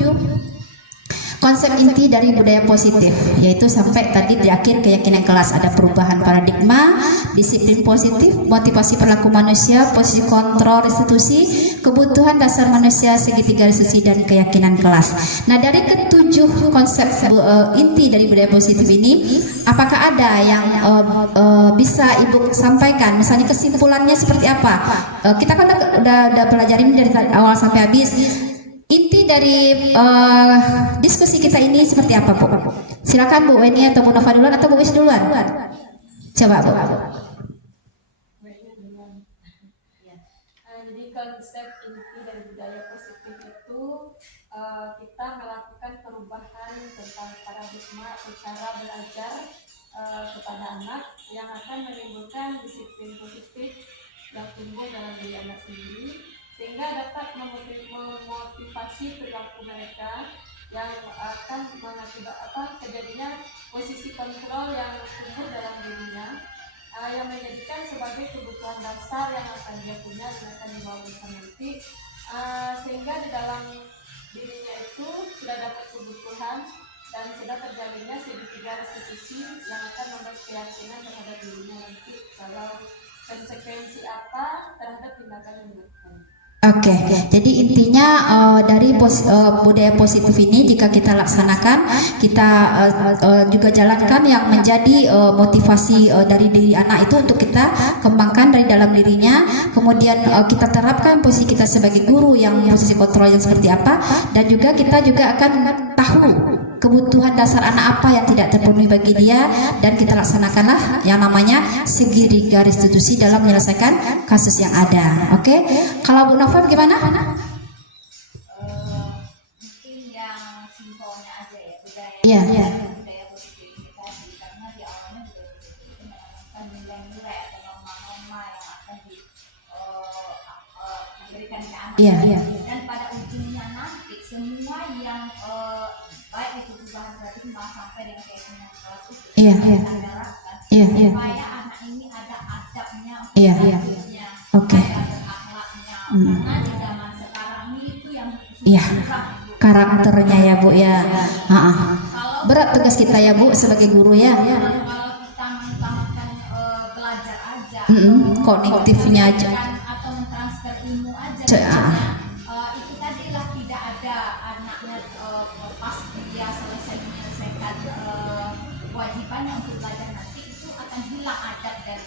konsep inti dari budaya positif, yaitu sampai tadi di akhir keyakinan kelas ada perubahan paradigma, disiplin positif, motivasi perilaku manusia, posisi kontrol institusi, kebutuhan dasar manusia, segitiga institusi dan keyakinan kelas. Nah dari ke-7 konsep inti dari budaya positif ini, apakah ada yang bisa Ibu sampaikan? Misalnya kesimpulannya seperti apa? Kita kan udah pelajarin dari awal sampai habis. Inti dari diskusi kita ini seperti apa Bu? Silakan Bu Weni atau Bu Nova duluan atau Bu Wis duluan. Coba Bu. Jadi konsep inti dari budaya positif itu kita melakukan perubahan tentang paradigma cara belajar kepada anak yang akan menimbulkan disiplin positif yang tumbuh dalam diri anak sendiri, sehingga dapat memotivasi perilaku mereka yang akan mengakibatkan terjadinya posisi kontrol yang tumbuh dalam dirinya, yang menjadikan sebagai kebutuhan dasar yang akan dia punya dan akan dibawa besar nanti, sehingga di dalam dirinya itu sudah dapat kebutuhan dan sudah terjalinnya segitiga restitusi yang akan membuat keyakinan terhadap dirinya nanti kalau konsekuensi apa terhadap tindakan yang dilakukan. Oke, jadi intinya dari budaya positif ini jika kita laksanakan, kita juga jalankan yang menjadi motivasi dari diri anak itu untuk kita kembangkan dari dalam dirinya. Kemudian kita terapkan posisi kita sebagai guru yang posisi kontrol yang seperti apa, dan juga kita juga akan tahu kebutuhan dasar anak apa yang tidak terpenuhi bagi dia, dan kita laksanakanlah yang namanya segitiga restitusi dalam menyelesaikan kasus yang ada. Oke, kalau Bu Nova gimana? Mungkin yang simpelnya aja ya, Iya. budaya positif ini tadi, karena di awalnya budaya positif itu menanamkan nilai-nilai atau norma-norma yang akan diberikan ke anak. Iya. Dan pada ujungnya nanti semua yang baik itu perubahan kreatif malah sampai dengan keyakinan kelas itu Iya. kita terapkan Iya. supaya anak ini ada adabnya, Iya. adabnya, Oke. ada berakhlaknya. Karena di zaman sekarang ini itu yang Iya. kurang. Karakternya ya Bu ya. Ha-ha. Kalau Berat tugas kita ya Bu sebagai guru ya. kalau kita mengutamakan belajar aja, Kognitifnya aja. atau mentransfer ilmu aja, itu tadilah tidak ada anaknya pas dia selesai menyelesaikan kewajibannya untuk belajar, nanti itu akan hilang adab dan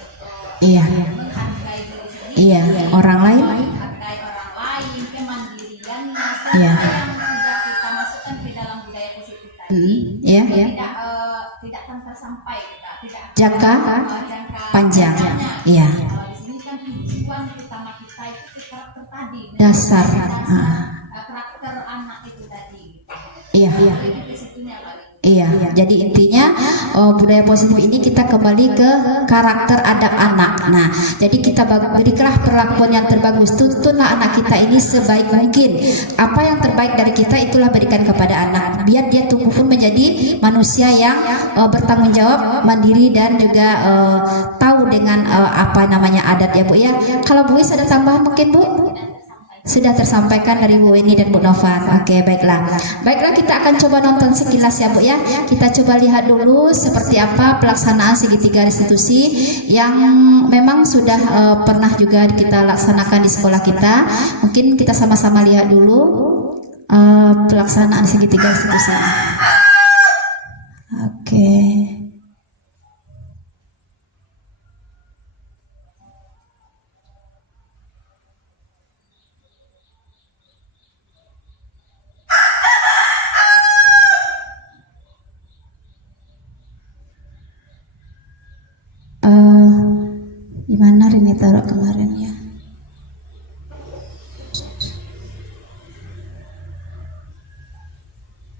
Iya. menghargai diri sendiri, Iya. Orang lain. menghargai orang lain, kemandiriannya, Iya. yang sudah kita masukkan ke dalam budaya positif tadi. Iya. Tidak akan tersampai kita tidak Jangka jangka panjang. panjangnya. Iya. Kalau di sini kan tujuan utama kita itu karakter tadi, Dasar. karakter anak itu tadi. Iya. Lebih ke situnya lagi. Iya, jadi intinya budaya positif ini kita kembali ke karakter adab anak. Nah, jadi kita berikanlah perlakuan yang terbagus. Tuntunlah anak kita ini sebaik mungkin. Apa yang terbaik dari kita itulah berikan kepada anak. Biar dia tumbuh pun menjadi manusia yang bertanggung jawab, mandiri, dan juga tahu dengan apa namanya adat ya Bu ya. Kalau Bu Is ada tambahan mungkin Bu? Sudah tersampaikan dari Bu Weni dan Bu Nova. Oke, baiklah. Baiklah, kita akan coba nonton sekilas ya Bu ya. Kita coba lihat dulu seperti apa pelaksanaan segitiga restitusi yang memang sudah pernah juga kita laksanakan di sekolah kita. Mungkin kita sama-sama lihat dulu pelaksanaan segitiga restitusi. Oke. Gimana Rini taruh kemarin ya?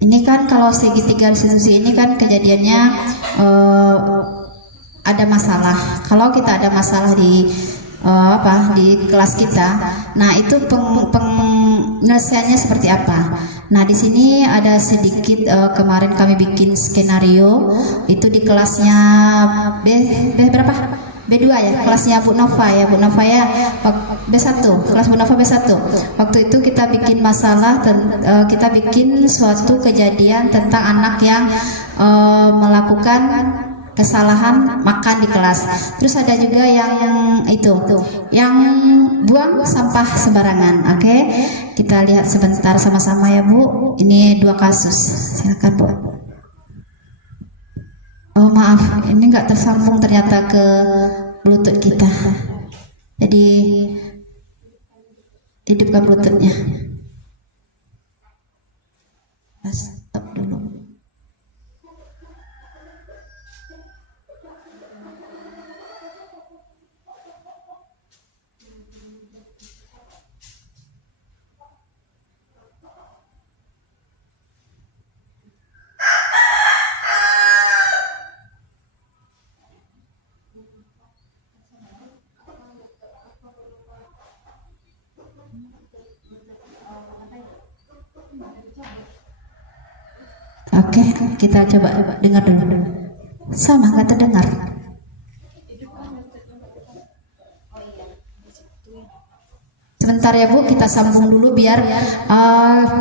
Ini kan kalau segitiga restitusi ini kan kejadiannya ada masalah. Kalau kita ada masalah di di kelas kita, nah itu penyelesaiannya seperti apa? Nah di sini ada sedikit kemarin kami bikin skenario itu di kelasnya B berapa? B2 ya, kelasnya Bu Nova ya, Bu Nova ya, B1, kelas Bu Nova B1. Waktu itu kita bikin masalah, kita bikin suatu kejadian tentang anak yang melakukan kesalahan makan di kelas. Terus ada juga yang itu, yang buang sampah sembarangan. Oke, kita lihat sebentar sama-sama ya Bu. Ini 2 kasus. Silakan Bu. Oh maaf, ini nggak tersambung ternyata ke Bluetooth kita. Jadi hidupkan Bluetoothnya. Stop dulu. Oke, kita coba dengar dulu. Sama, nggak terdengar. Sebentar ya Bu, kita sambung dulu biar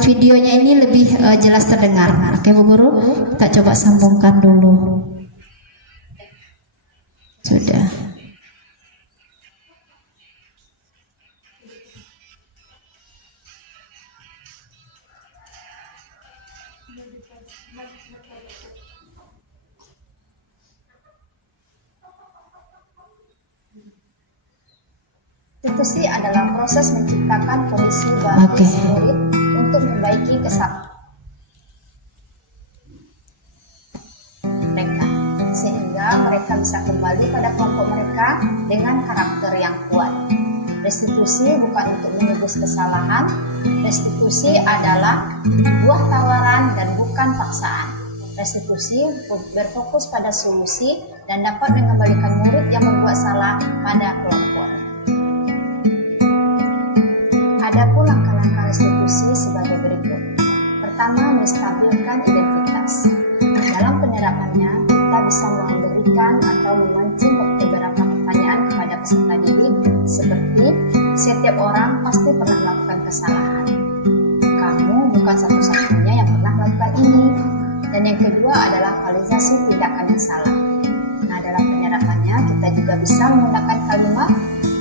videonya ini lebih jelas terdengar. Oke Bu Guru, kita coba sambungkan dulu. Sudah. substitusi adalah proses menciptakan kondisi baru Oke. murid untuk memperbaiki kesalahan mereka, sehingga mereka bisa kembali pada kelompok mereka dengan karakter yang kuat. Restitusi bukan untuk menebus kesalahan. Restitusi adalah buah tawaran dan bukan paksaan. Restitusi berfokus pada solusi dan dapat mengembalikan murid yang berbuat salah pada kelompok. Adapun langkah-langkah restitusi sebagai berikut. Pertama, menstabilkan identitas. Dalam penerapannya, kita bisa memberikan atau memancing beberapa pertanyaan kepada peserta didik, seperti setiap orang pasti pernah melakukan kesalahan. Kamu bukan satu-satunya yang pernah melakukan ini. Dan yang kedua adalah validasi tindakan yang salah. Nah, dalam penerapannya kita juga bisa menggunakan kalimat,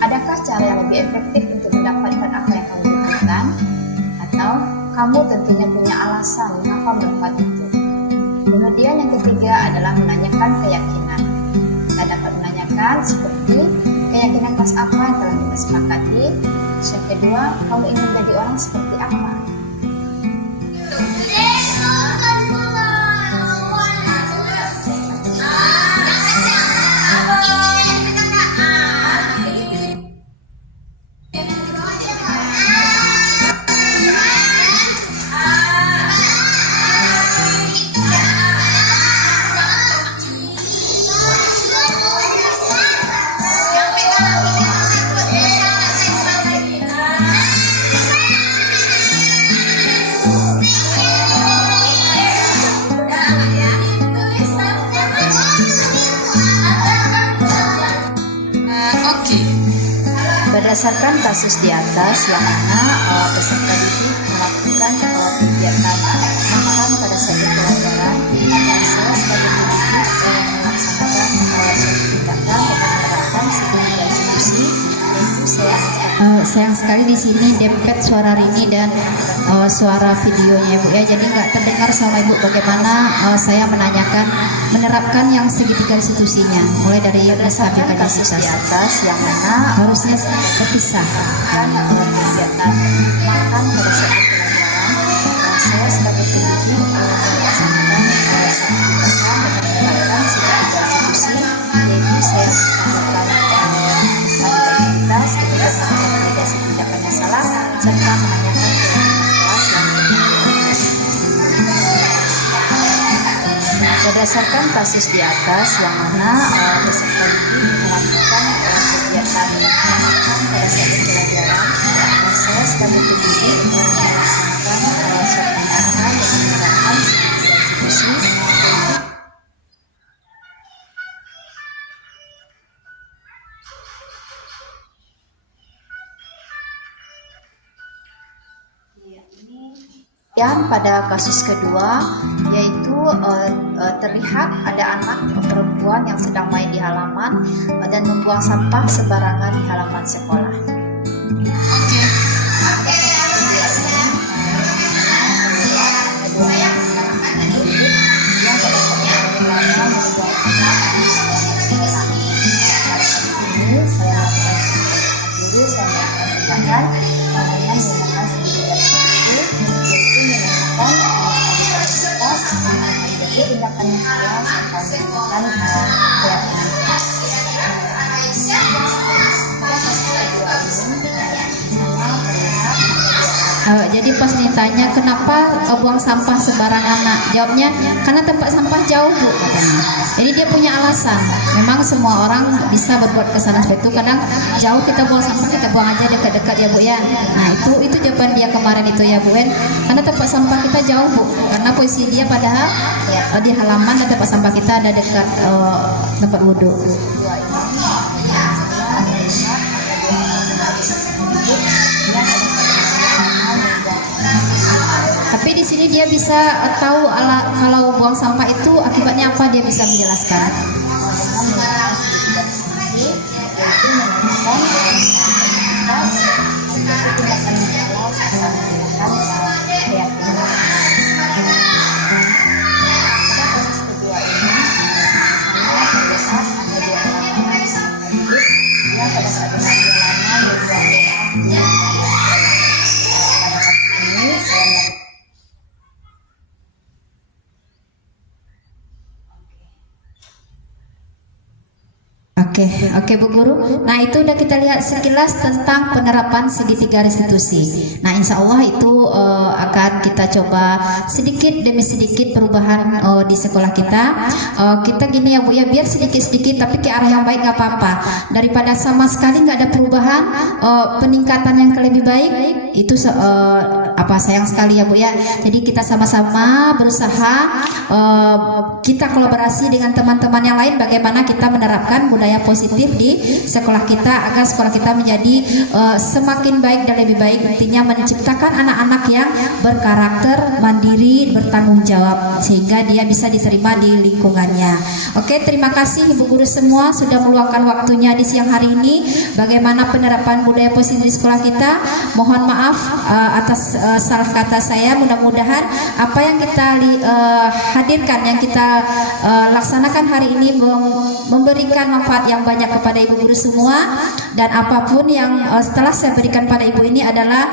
adakah cara yang lebih efektif untuk mendapatkan apa yang kamu butuhkan? Atau kamu tentunya punya alasan mengapa melakukan itu. Kemudian yang ketiga adalah menanyakan keyakinan. Kita dapat menanyakan seperti keyakinan kelas apa yang telah kita sepakati. Terus yang kedua, kamu ingin menjadi orang seperti apa? Berdasarkan kasus di atas yang mana peserta didik melakukan kegiatan makan pada saat pelajaran, dan saya sebagai pendidik melaksanakan suatu tindakan dengan menerapkan sebuah institusi, yaitu sayang sekali di sini dempet suara Rini dan suara videonya Ibu ya, jadi nggak terdengar sama Ibu bagaimana saya menanyakan menerapkan yang segitiga restitusinya, mulai dari menstabilkan kasus di atas yang mana harusnya berpisah. kegiatan makan pada saat pelajaran, dan saya sebagai pendidik melaksanakan suatu tindakan dengan menerapkan segitiga restitusi, yaitu saya melakukan stabilitas, kemudian validasi tindakan yang salah, serta menanyakan kelas yang berdasarkan kasus di atas yang mana peserta didik melakukan kegiatan makan pada saat pelajaran, dan saya sebagai pendidik melaksanakan suatu tindakan dengan menerapkan institusi. Dan pada kasus kedua, yaitu terlihat ada anak perempuan yang sedang main di halaman dan membuang sampah sembarangan di halaman sekolah. Tindakan yang salah sampai jadi pas ditanya kenapa buang sampah sembarangan, nak jawabnya karena tempat sampah jauh Bu katanya. Jadi dia punya alasan. Memang semua orang bisa berbuat kesalahan seperti itu. Kadang jauh kita buang sampah, kita buang aja dekat-dekat ya Bu ya. Nah itu jawaban dia kemarin itu ya Bu kan. Karena tempat sampah kita jauh Bu. Karena posisi dia padahal di halaman dan tempat sampah kita ada dekat tempat wudhu. Tapi di sini dia bisa tahu kalau buang sampah itu akibatnya apa, dia bisa menjelaskan. Oke Bu Guru. Nah itu udah kita lihat sekilas tentang penerapan segitiga restitusi. Nah insya Allah itu akan kita coba sedikit demi sedikit perubahan di sekolah kita. Kita gini ya Bu ya, biar sedikit-sedikit tapi ke arah yang baik nggak apa-apa. Daripada sama sekali nggak ada perubahan, peningkatan yang lebih baik itu sayang sekali ya Bu ya. Jadi kita sama-sama berusaha, kita kolaborasi dengan teman-teman yang lain bagaimana kita menerapkan budaya positif di sekolah kita agar sekolah kita menjadi semakin baik dan lebih baik, intinya menciptakan anak-anak yang berkarakter, mandiri, bertanggung jawab sehingga dia bisa diterima di lingkungannya. Oke, terima kasih Ibu Guru semua sudah meluangkan waktunya di siang hari ini bagaimana penerapan budaya positif di sekolah kita. Mohon maaf atas salah kata saya. Mudah-mudahan apa yang kita hadirkan, yang kita laksanakan hari ini memberikan manfaat yang banyak kepada Ibu Guru semua, dan apapun yang setelah saya berikan pada Ibu ini adalah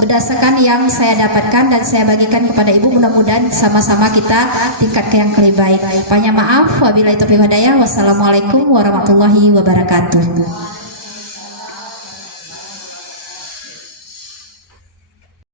berdasarkan yang saya dapatkan dan saya bagikan kepada Ibu. Mudah-mudahan sama-sama kita tingkat ke yang lebih baik. Banyak maaf, wabillahi taufiq wal hidayah. Wassalamualaikum warahmatullahi wabarakatuh.